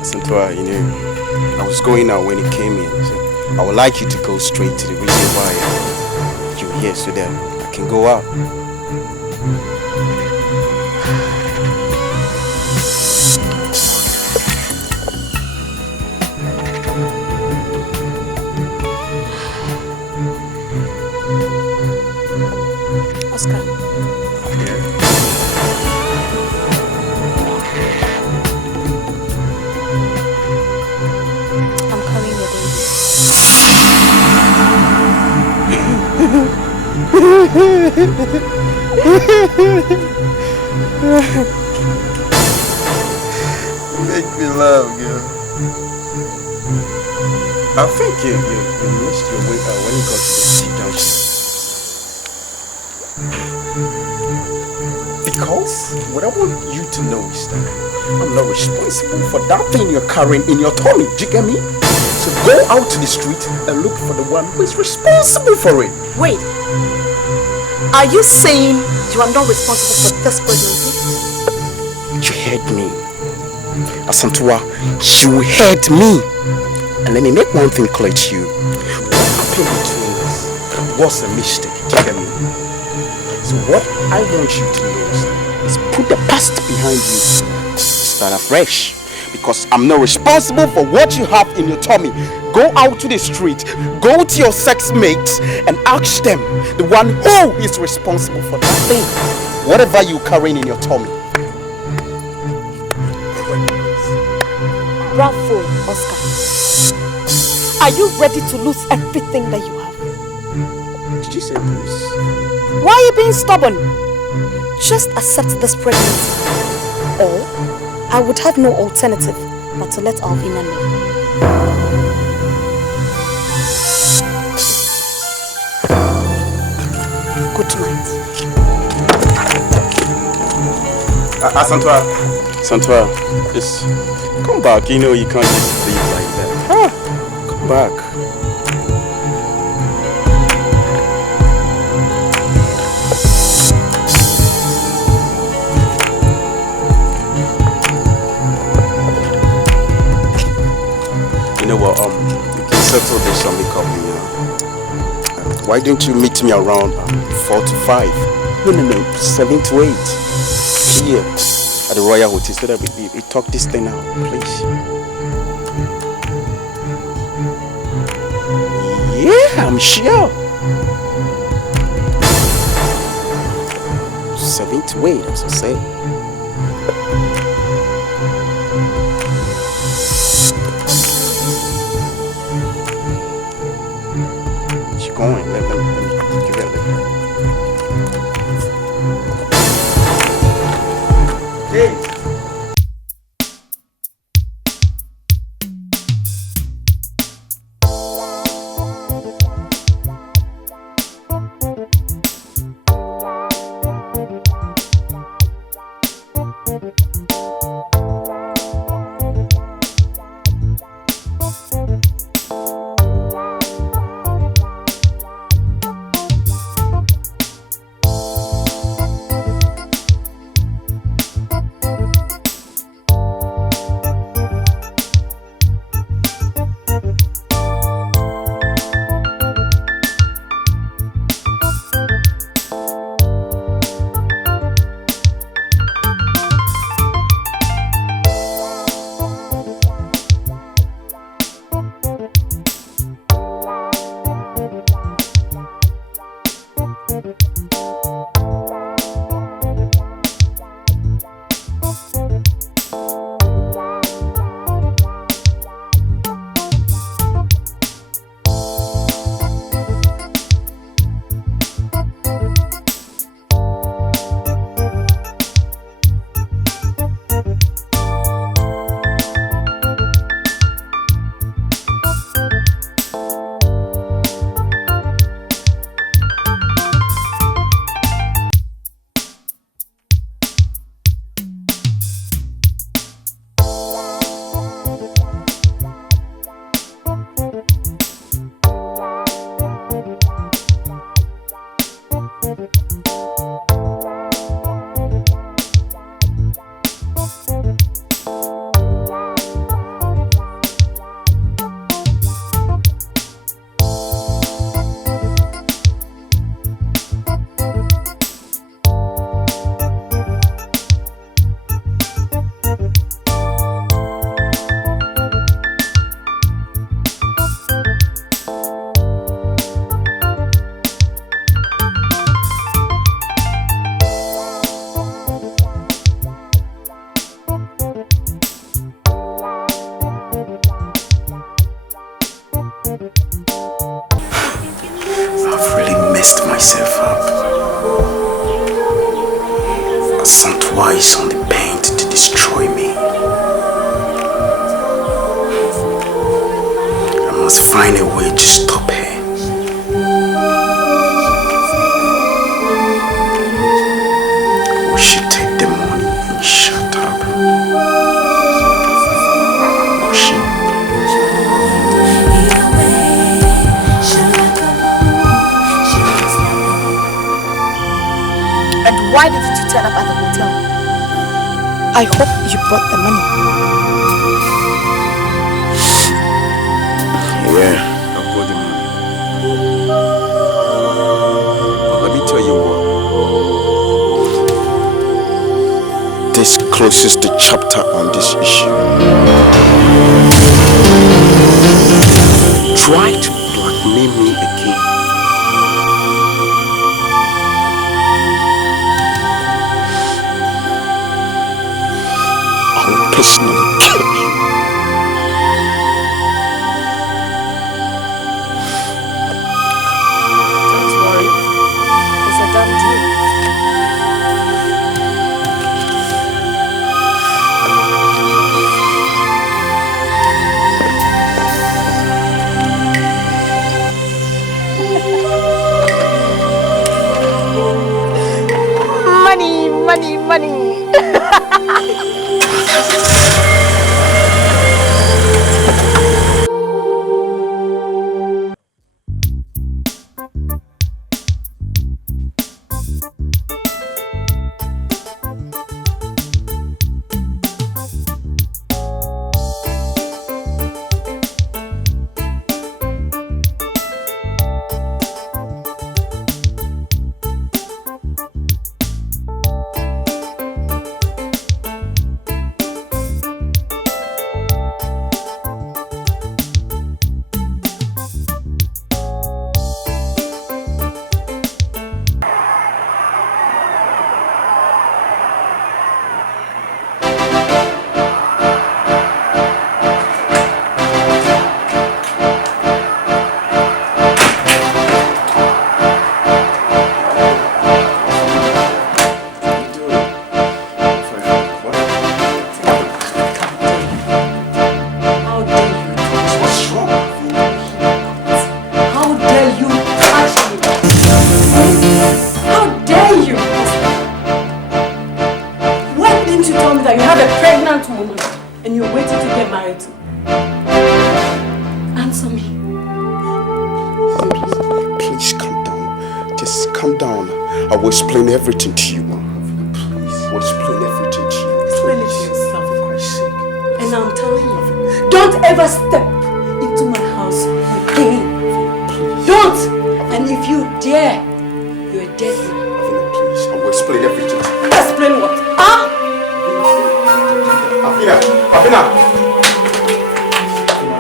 Santua, you know, I was going out when he came in. So I would like you to go straight to the reason why you're here so that I can go out. Oscar. I'm calling your Make me laugh, girl. I think you missed your way when you got to the junction. Because what I want you to know is that I'm not responsible for that thing you're carrying in your tummy. Do you get me? So go out to the street and look for the one who is responsible for it. Wait. Are you saying you are not responsible for this pregnancy? You heard me. Asantua, you heard me. And let me make one thing clear to you. What happened between us was a mistake. Do you get me? So what I want you to know is put the past behind you. Start afresh. Because I'm not responsible for what you have in your tummy. Go out to the street, go to your sex mates and ask them, the one who is responsible for that thing. Whatever you're carrying in your tummy. Bravo, Oscar. Are you ready to lose everything that you have? Did you say lose? Why are you being stubborn? Just accept this pregnancy. Or I would have no alternative but to let Alvina know. Good night. Santua, just come back. You know you can't just leave like that. Come back. You know what, we can settle this amicably, you know. Why don't you meet me around 4 to 5? No, 7 to 8. Here at the Royal Hotel, so that we talk this thing out, please. Yeah, I'm sure. 7 to 8, as I say. She's going. Let me give her Hey. Myself up. Some twice on the paint to destroy me. I'm must find a way to stop her. Or she take the money and shut up. Or she... And why didn't you turn up at the hotel? I hope you brought the money. Yeah, I brought the money. But let me tell you what. This closes the chapter on this issue. Try to blackmail me again. Personally kill you. Don't worry. It's a done deal. Money, money, money. Explain everything to you. Please. We'll explain everything to you. Explain it to yourself, for Christ's sake. And I'm telling you, don't ever step into my house again. Don't! And if you dare, you're dead. Please, I will explain everything. Explain what? Huh? Avina!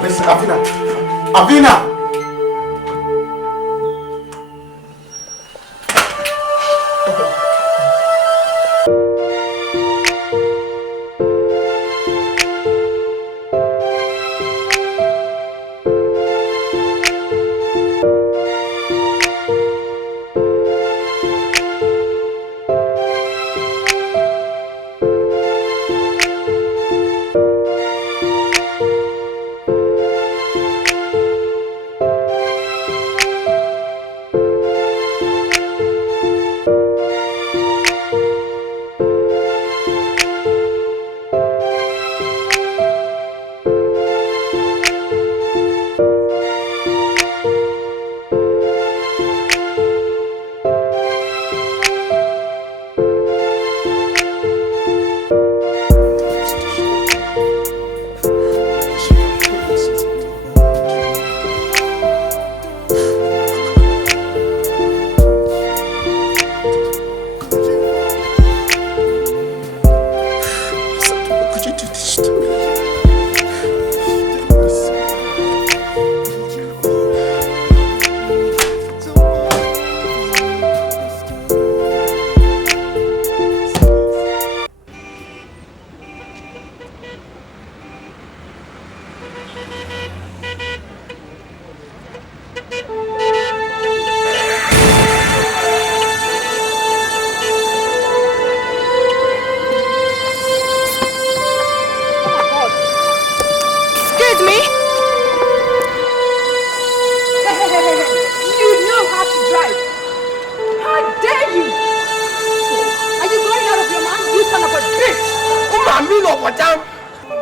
Listen, Avina!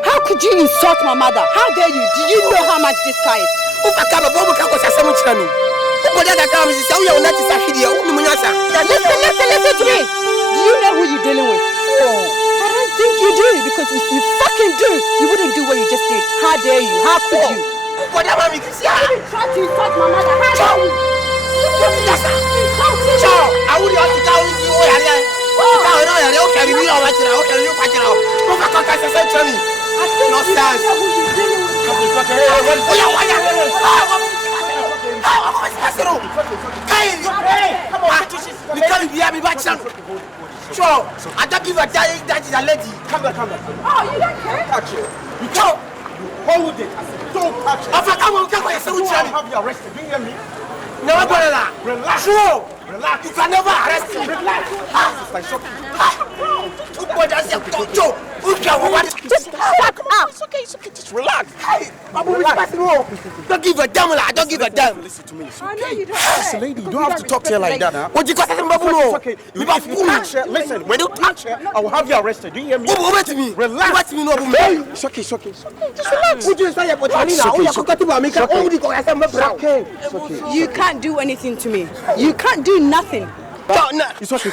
How could you insult my mother? How dare you? Do you know how much this car is? Listen to me. Do you know who you're dealing with? I don't think you do, because if you fucking do, you wouldn't do what you just did. How dare you? How could you? You try to insult my mother. How dare you? Sure, I don't give a damn that is a lady. Come back. Oh, you don't care? Touch it. You can't. You hold it. I said, don't touch it. I'll have you arrested. Do you hear me? No, relax. Sure. Relax. You can never arrest me. Relax. It's like just back up. It's okay. Just relax. Don't give a damn. I don't give a damn. Listen to me. It's I know okay. you don't. Listen, lady, you don't have to talk to her like that, huh? What you got? It's okay. If you touch her, listen, when you touch her, I will have you arrested. Do you hear me? Wait to me. Relax. It's okay. Just relax. It's okay. You can't do anything to me. You can't do nothing. It's okay.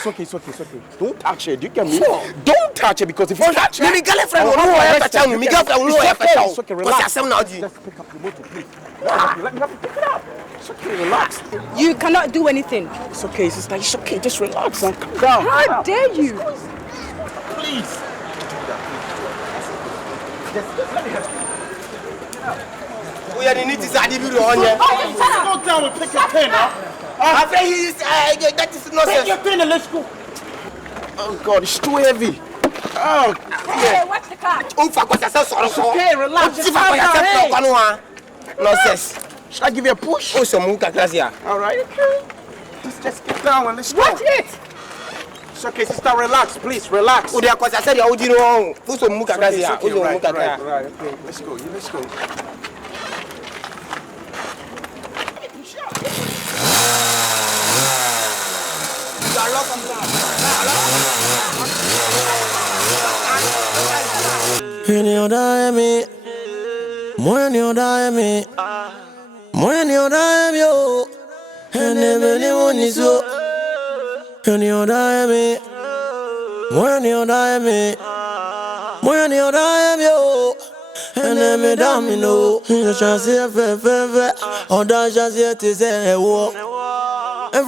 Don't touch her. Do you get me? Don't touch her, because if you touch her, my girlfriend will It's okay, relax. Let's pick up the motor, please. Let me have to pick it up. It's okay, relax. You cannot do anything. It's okay, sister. It's okay. Just relax and calm down. How dare you? Please. Just let me have We are the neatest individual on here. Go down and pick your pen up. I say that is nonsense. Take your pen and let's go. Oh God, it's too heavy. Oh, hey, watch the car. It's okay, relax. Nonsense. Should I give you a push? All right, okay. Just get down and let's go. Watch it. It's okay, sister, relax, please, relax. Right, okay, let's go.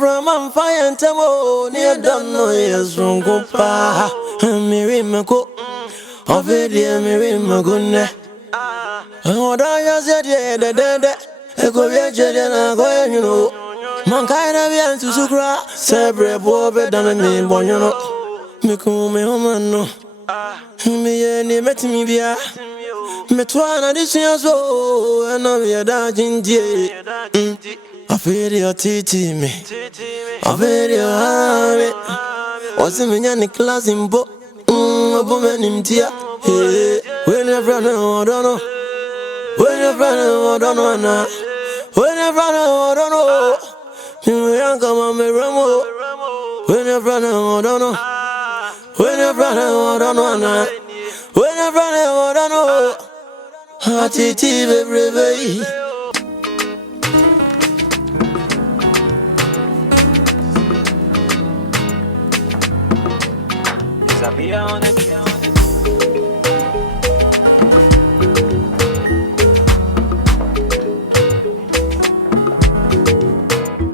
From I'm fire and tamo, near don't know yes, wrong go pa. Mirimako, of it, dear Mirimagune. And what I said, a Korean and go, you know. Mankind of yan to Sukra, Sabre, Bobe, than me, Bonono. Mikume, Homano. Me, met me, Bia. Metwana, this year's oh, and I'm your dodging dear. I feel your titi me. I feel your army. What's in the class in book? A woman in tear. When you're running, I don't know. When you're running, I don't know. When you're running, I don't know. You come on me, Ramo. When you're running, I don't know. When you're running, I don't know. When you're running, I don't know. I titi baby. Be honest.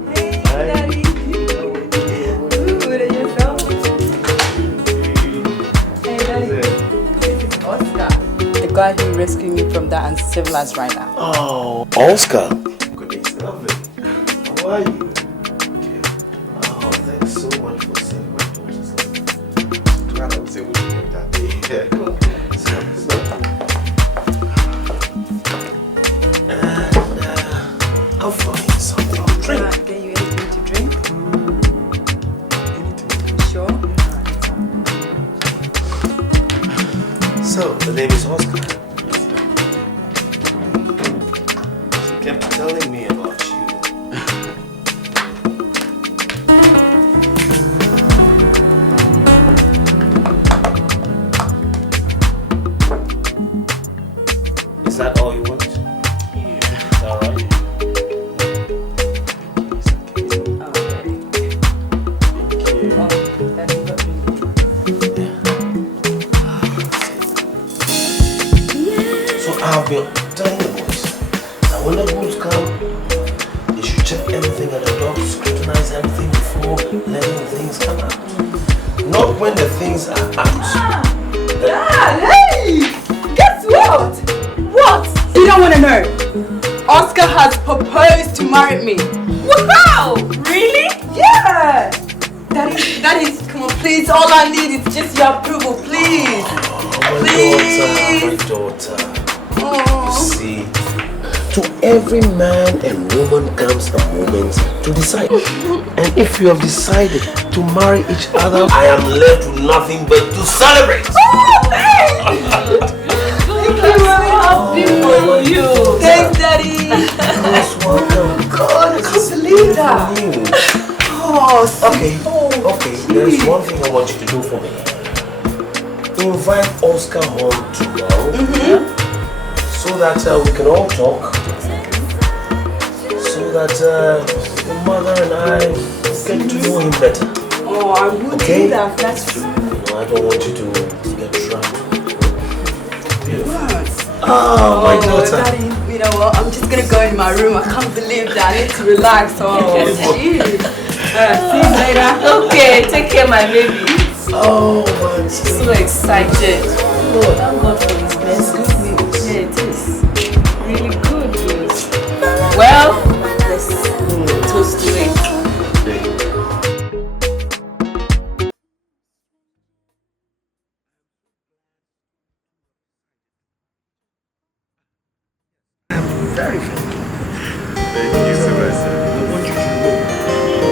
Hey, Daddy. Good at yourself. Hey, Daddy. This is Oscar, the guy who rescued me from that uncivilized rider. Oh, Oscar. Good day, How are you? Okay. Oh, thanks so much for saving my daughter's life. Glad I was able to make that day. Yeah. Cool. And I'll find something to drink. Can I get you anything to drink? Anything? Sure. So, the name is Oscar. She kept telling me about you. Dad, hey! Guess what? What? You don't want to know. Oscar has proposed to marry me. Wow! Really? Yeah! Daddy, come on, please. All I need is just your approval, please. My daughter. You see, to every man and woman comes a moment to decide. And if you have decided to marry each other, I am left with nothing but to celebrate. Oh, thanks! I'm happy for you. Thanks, Daddy. Most welcome. God, I can't believe that. Oh, okay, there is one thing I want you to do for me. Invite Oscar home tomorrow, so that we can all talk, so that the mother and I get to know him better. Oh, I would do that, that's true. No, I don't want you to get trapped. Oh, my daughter. Daddy, you know what? I'm just gonna go in my room. I can't believe that. I need to relax. Oh, jeez. See you later. Okay, take care, my baby. Oh, my She's so excited. Oh, thank God for his best. Good news. Yeah, it is. Really good news. Well, let's toast to it. Very good. Thank you so much, sir. I want you to know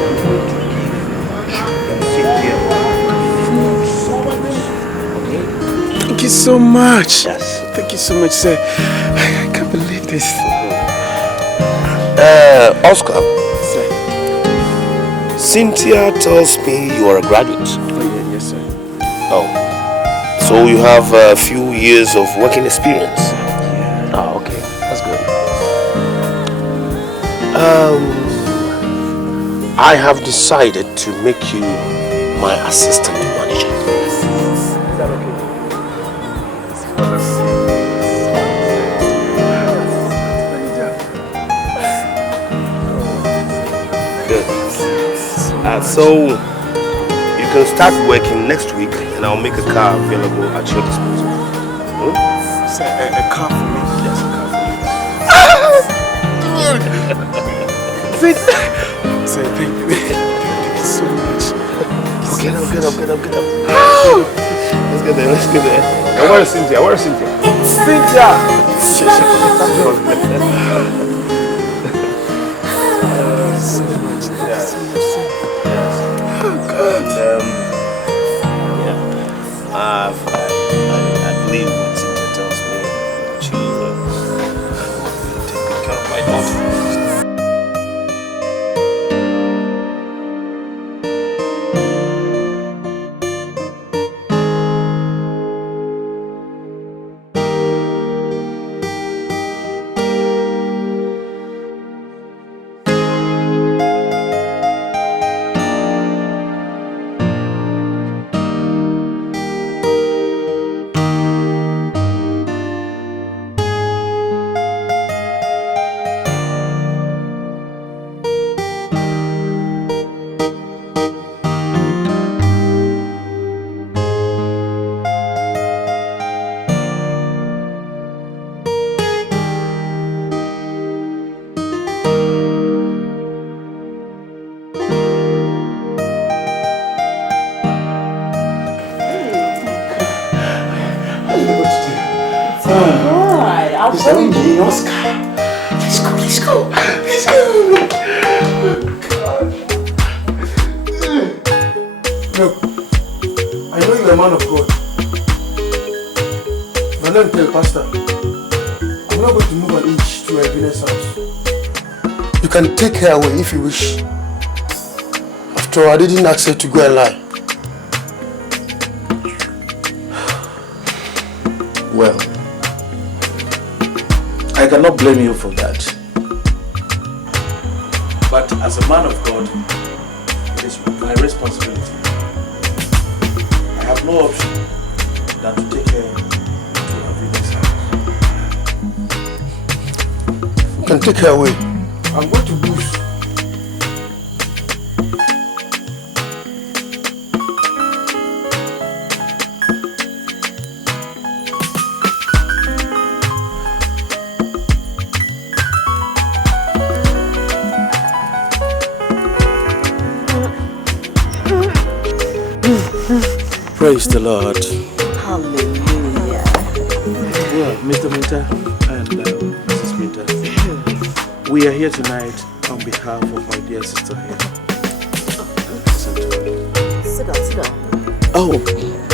I'm going to give Thank you so much. Yes. Thank you so much, sir. I can't believe this. Oscar. Sir. Cynthia tells me you are a graduate. Oh, yeah, yes, sir. Oh. So you have a few years of working experience? Yeah. Oh, okay. That's good. I have decided to make you my assistant manager. Is that okay? Good. So you can start working next week, and I'll make a car available at your disposal. Sir, a car for me? Yes, a car for me. Sir, thank you. Thank you so much. I'm good. Let's get there. Now, where is Cynthia? Cynthia! I believe what Cynthia tells me. She will take good care of my daughter. Is that in the Oscar? Let's go. Look, I know you're a man of God. But let me tell Pastor, I'm not going to move an inch to a Ebenezer's house. You can take her away if you wish. After all, I didn't ask her to go and lie. Well, I cannot blame you for that. But as a man of God, it is my responsibility. I have no option than to take her to her village house. You can take her away. I'm going to OWUSU. Praise the Lord. Hallelujah. Well, Mr. Minter and Mrs. Minter, we are here tonight on behalf of my dear sister here. Sit down. Oh,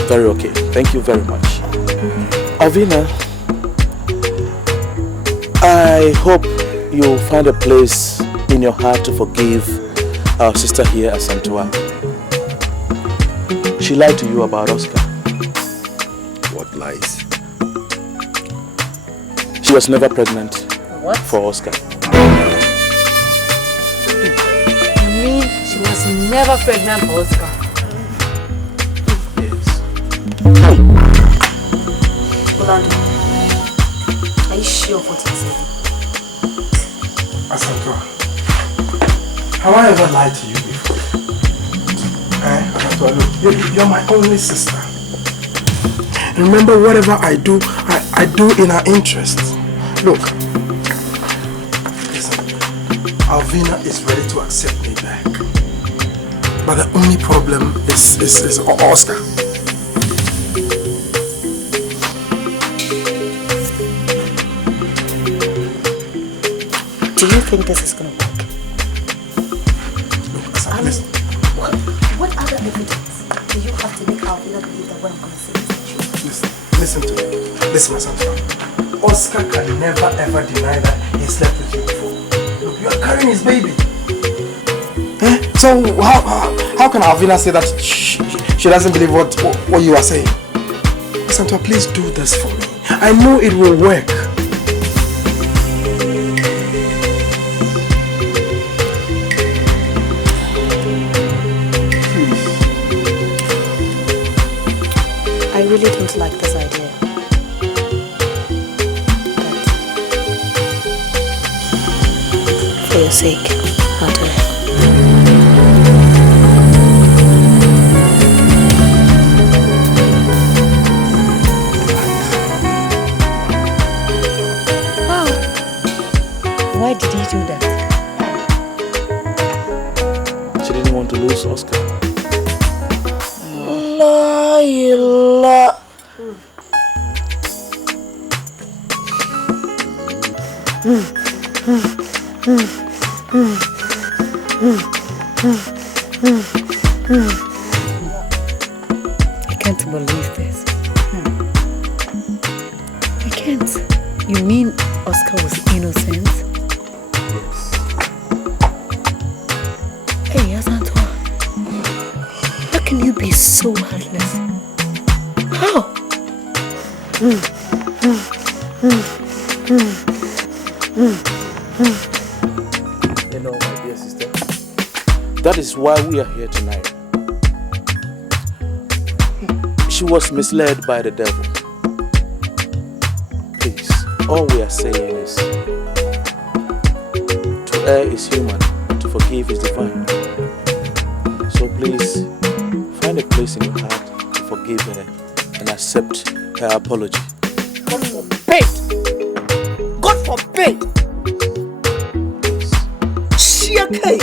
very okay. Thank you very much. Avina, I hope you'll find a place in your heart to forgive our sister here at Santua. She lied to you about Oscar. What lies? She was never pregnant. What? For Oscar. You mean she was never pregnant for Oscar? Orlando, are you sure of what you're saying? Asantua, have I ever lied to you before? Asantua, look, you're my only sister. Remember, whatever I do, I do in her interest. Look, listen, Alvina is ready to accept me back. But the only problem is Oscar. Do you think this is going to work? Look, listen. What other evidence do you have to make Alvina believe that what I'm going to say is true? Listen to me. Listen, my son. Oscar can never ever deny that he slept with you before. Look, you are carrying his baby. So how can Alvina say that she doesn't believe what you are saying? Santa, please do this for me. I know it will work. I really don't like this idea. But for your sake, I'll do it. Why did he do that? She didn't want to lose Oscar. Laila. I can't believe this. I can't. You mean Oscar was innocent? Hey, Asantua. How can you be so heartless? How? You know, my dear sister, that is why we are here tonight. She was misled by the devil. Please, all we are saying is, to err is human, to forgive is divine. So please, find a place in your heart to forgive her and accept her apology. God forbid! God forbid! Okay.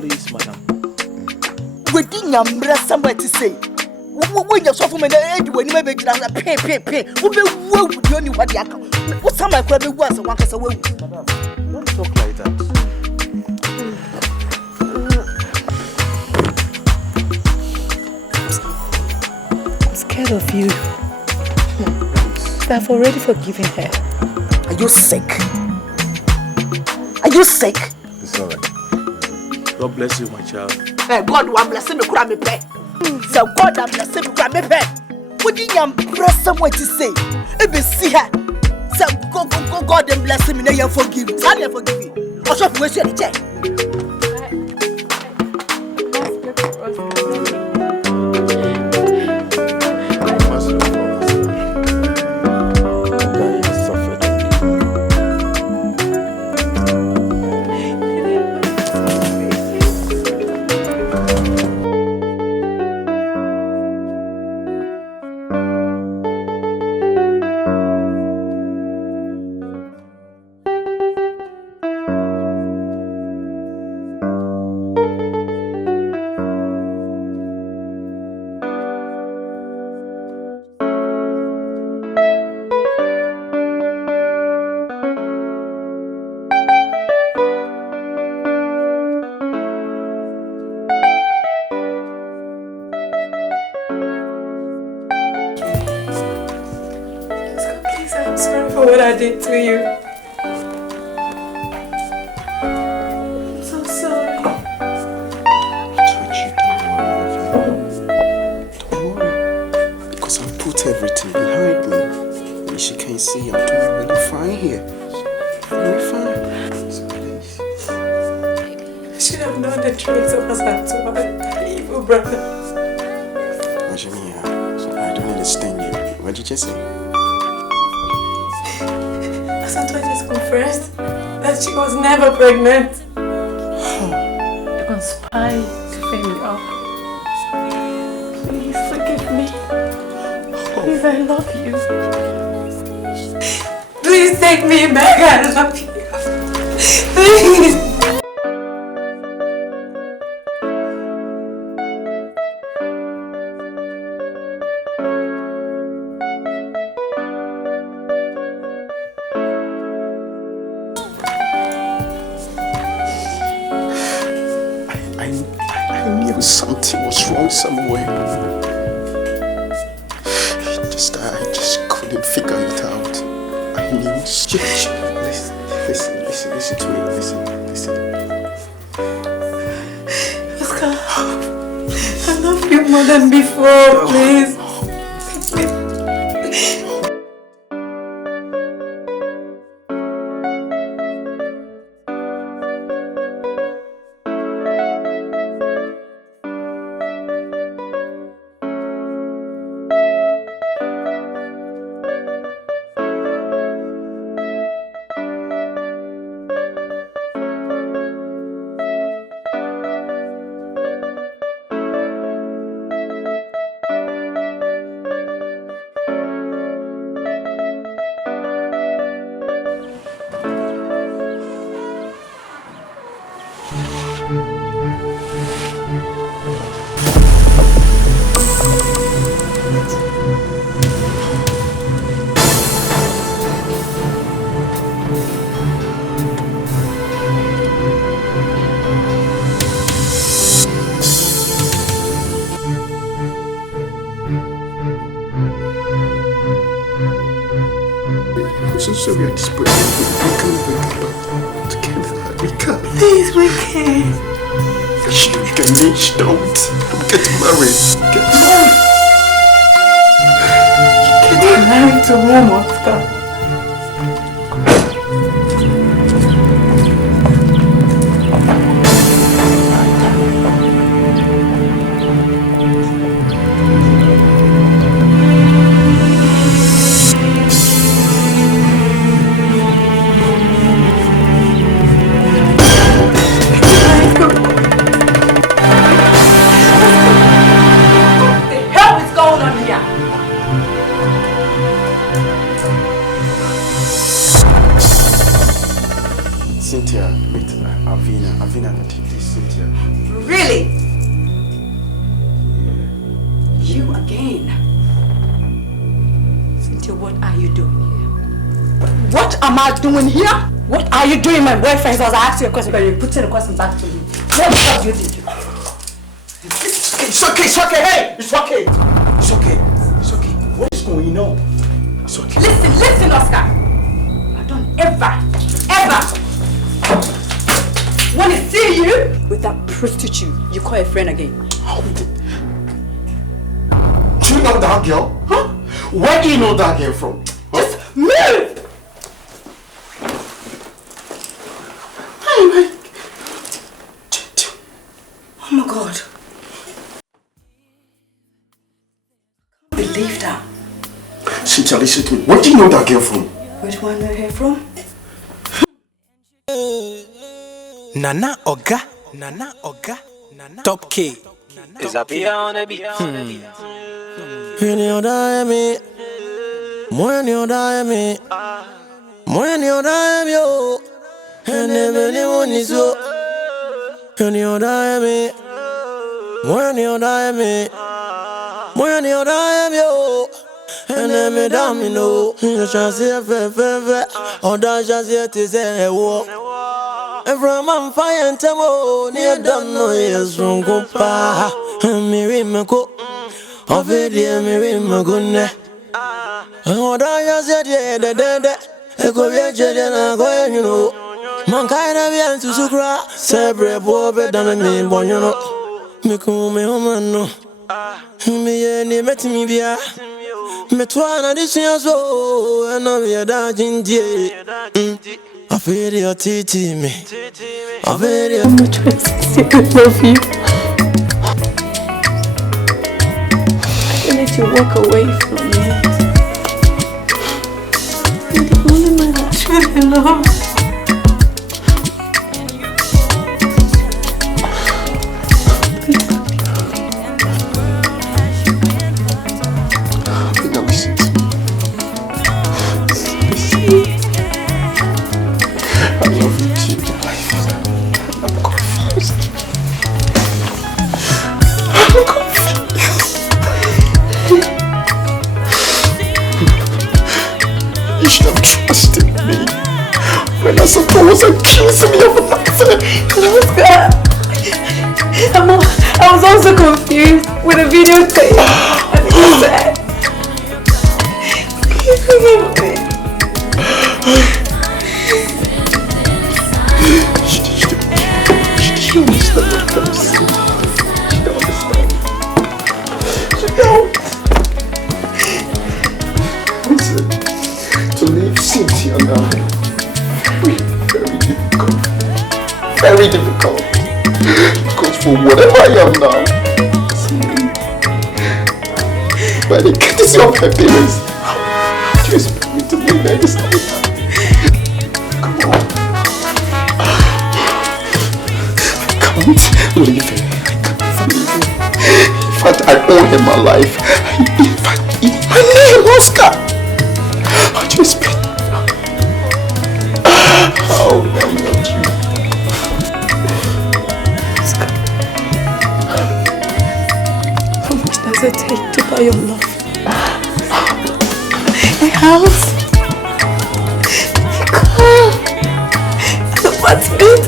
Please, madam. We didn't have somebody to say. When you're so from an age when you may be pay. What's some of my was one case away? Don't talk like that. I'm scared of you. I've already forgiven her. Are you sick? Are you sick? It's alright. God bless you, my child. Hey, God will bless me, cry me pay. So God will bless me, cry me pay. What did you bless someone to say? If you see her, so God and bless me, and you forgive. Tell you forgive me. I'll show you where you're check. for what I did to you. I'm so sorry. Don't worry. Because I've put everything behind me. And she can't see I'm doing really fine here. Really fine. So please. I should have known the traits of us had to my evil brother. What do you mean? I don't understand you. What did you say? Asantwa just confessed that she was never pregnant. You conspired to frame me up. Please forgive me. Please, I love you. Please take me back. I love you. Please. I knew something was wrong somewhere. I just couldn't figure it out. I knew. Listen to me. Listen. Oscar, I love you more than before, please. So sorry, I just put we can't wake up together. We can't. Please, we can't. Don't get married. Get married. Get married to whom, Oscar? Cynthia, wait, Avina, please, Cynthia. Really? You again? Cynthia, what are you doing here? What am I doing here? What are you doing, my boyfriend? As I asked you a question, but you're putting the question back to me. What do you think? It's okay, hey! It's okay. What is going on? It's okay. Listen, Oscar. I don't ever want to see you with that prostitute you call a friend again. How did... Do you know that girl? Huh? Where do you know that girl from? Huh? Just move! Oh my God. I can't believe that. Cynthia, listen to me. Where do you know that girl from? Where do I know her from? Nana Oga, Top K. Is up here on the beat. When you die me, when you die me, when you die me, yo, and everyone is so. When you die me, when you die me, when you die me, yo, and every damn you know, you shall see a fair, or that shall see it is a war. And from on fire and tamo, near don't know yes, from Gopa, and Mirimako, of it, dear Mirimagune. And what I said, yeah, go be na go you know. Man kind be an to sukra, sebre bo be dan me bonyo. Me ko me homa no. Me ye ni meti mi bia. Me twana this years oh, and I'm here dancing die. I feel your titi me. I feel your. I'm trying to say I love you. I can't let you walk away from me. You're the only man I truly love. When I suppose accusing me of nothing. I was also confused with the video tape. And it was sad. Please forgive me. She don't understand what I'm saying. She don't understand. She don't. Listen, to leave Cynthia now. Very difficult. Because for whatever I am now, by the courtesy of my parents, how do you expect me to live like this? Come on. I can't leave him. In fact, I owe him my life. In fact, my name, Oscar. How do you expect? How am I not you? Does it take to buy your love? A house? A car? An apartment?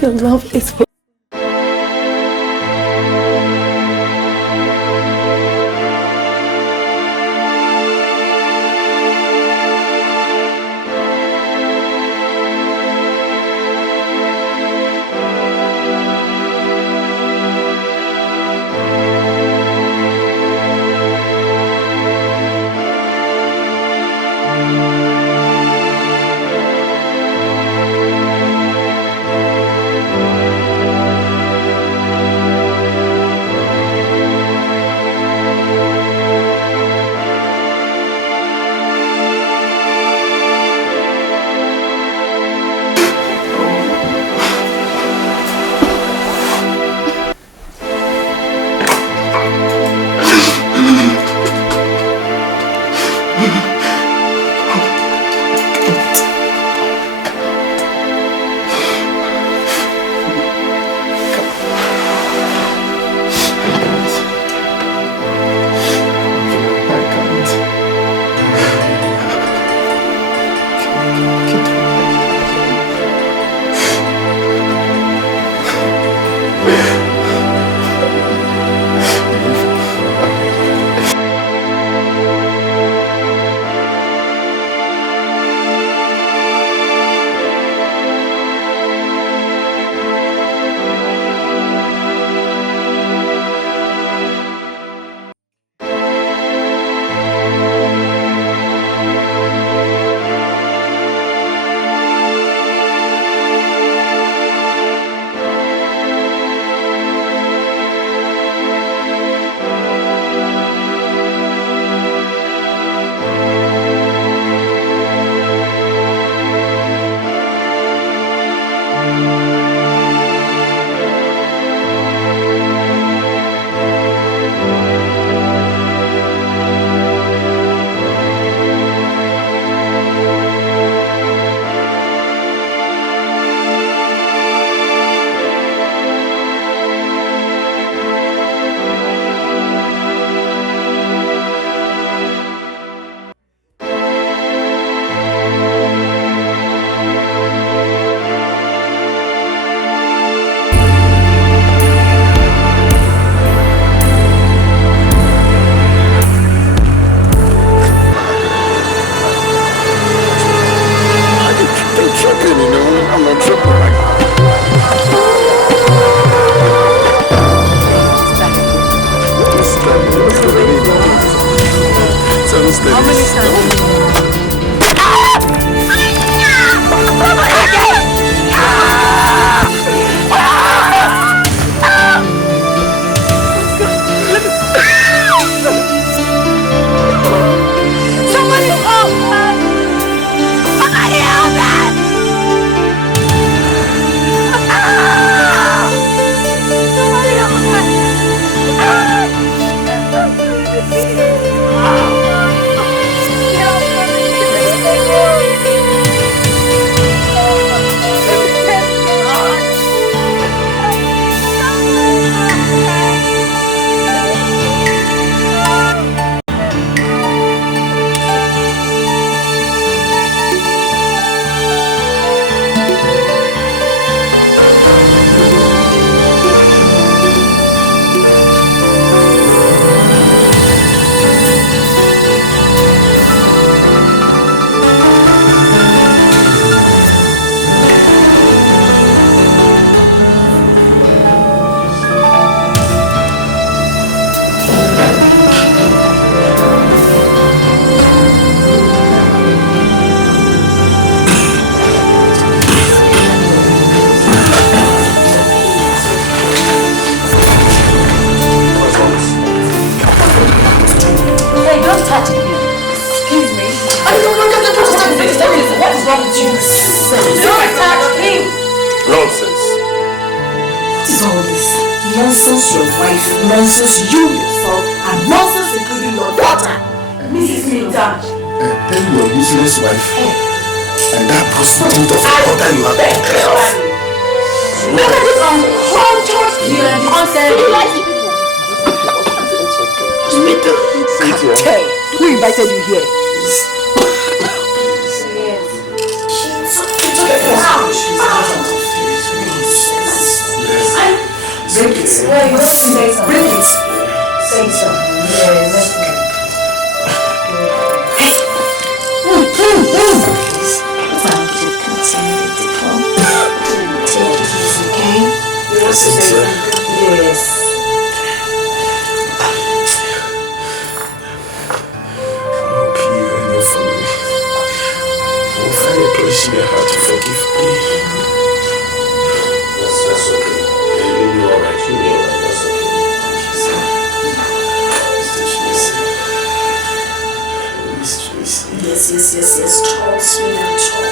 Your love is for Nonsense your wife, nonsense you yourself, and nonsense including your daughter, Mrs. Minta. Tell your useless wife and that prostitute of a mother you have declared. Look at this uncultured, uncivilized people. Cartel. Who invited you here? Bring it. Bring it. Say so. Yes. I hope you and your family will find a place in your heart to forgive me. That's okay. You'll be alright. You'll be alright. That's okay. Yes. Tall, sweet and tall.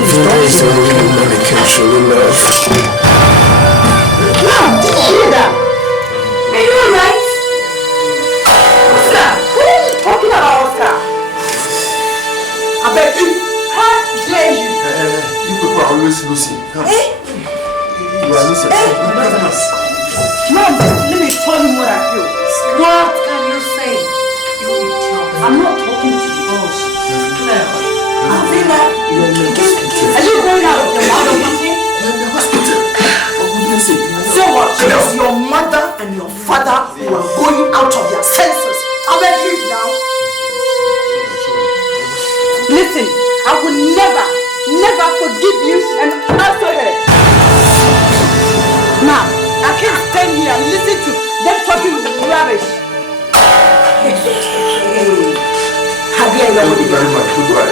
Vina is the only woman I can truly love. Wow, did you hear that? Are you alright? Oscar, what are you talking about, Oscar? I beg you, how dare you? You people are always losing. Come. You are losing. Mom, let me tell you what I feel. What can you say? I'm not talking to you. Are you going out of the mother meeting? In the hospital. For goodness sake. So what? It is your mother and your father who are going out of their senses. I beg you now. Listen, I will never forgive you and answer her. Now, I can't stand here and listen to them talking rubbish. Thank you very much. Goodbye.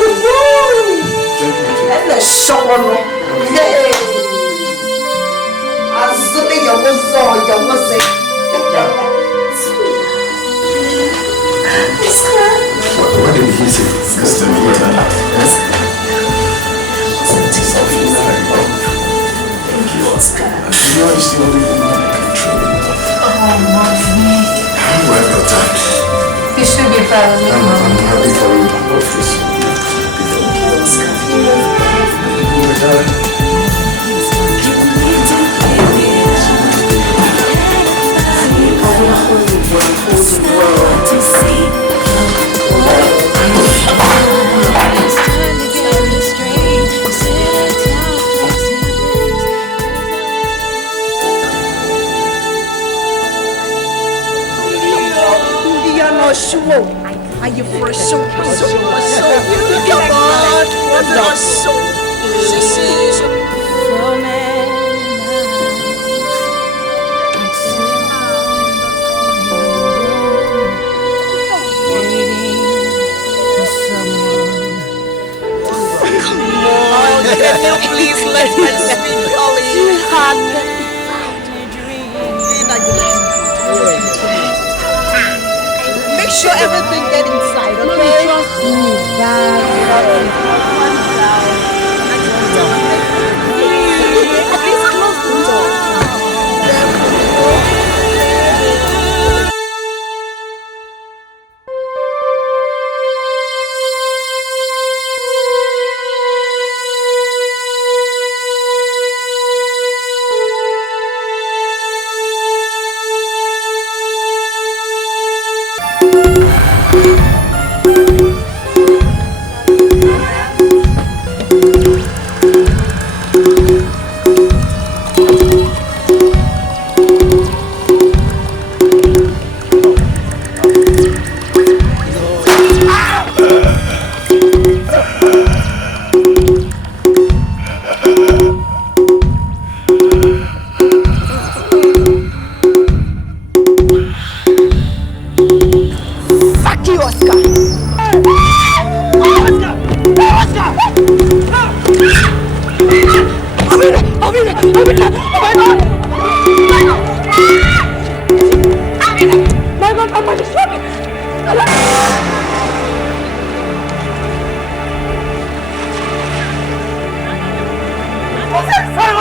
Let's show on. Hey. Azumi yamuzo yamuze. What did he say? Mr. Vita. Thank you, Oscar. You know it's the only woman I can truly love. Oh, mommy. I'm well your dad. You should be proud of me, I'm happy for you. I'm happy Are you for so God? What a soul. Can you please let me speak, Ollie? Make sure everything get inside, okay? Trust me, Dad. Please close the door.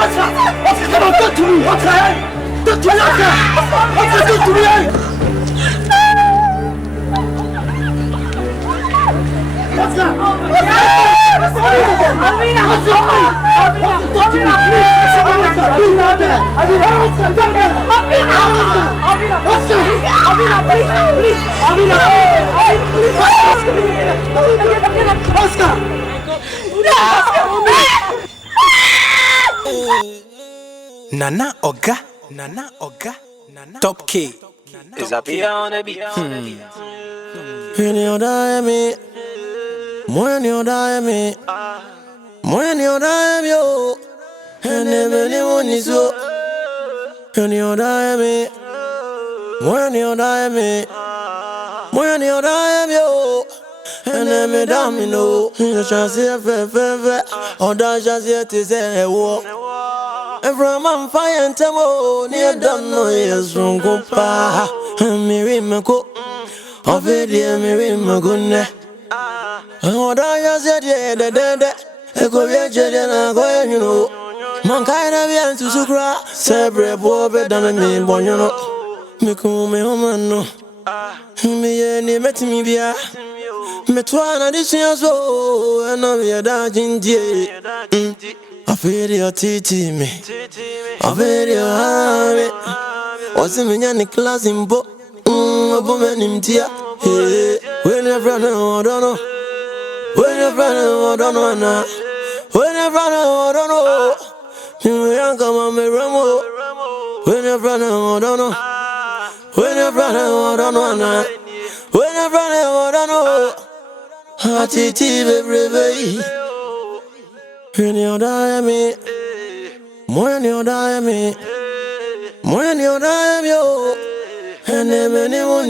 Oscar, come on, talk to me. Oscar, talk to me, Oscar. Oscar, talk to me. Oscar, Nana Oga, Top K. Is up here on the beat. When you die me, when you die me, when you die me, yo, and everyone is so. When you die me, when you die me, when you die me, yo, and every damn you know, you shall see a fair, or that shall see it is a war. Every man fire and temo, near done no yes, from go pa, and me go. Of it, dear, me go. And what I said, yeah, the I go get you, and I go, you know. Mankind of you to Sukra, Sabre, boy, better than me, boy, you know. Me come, me home, no. Me, any met me, via. Me twana this year, so, and I'm here, dodging, dear. I feel your titi me. I feel your army. What's in the class in book? A woman in tear. When you're running, I don't know. When you're running, I don't know. When you're running, I don't know. You ain't come on me, Ramo. When you're running, I don't know. When you're running, I don't know. When you're running, I don't know. Titi, baby. When you die me, when you die me, when you die me, and then anyone.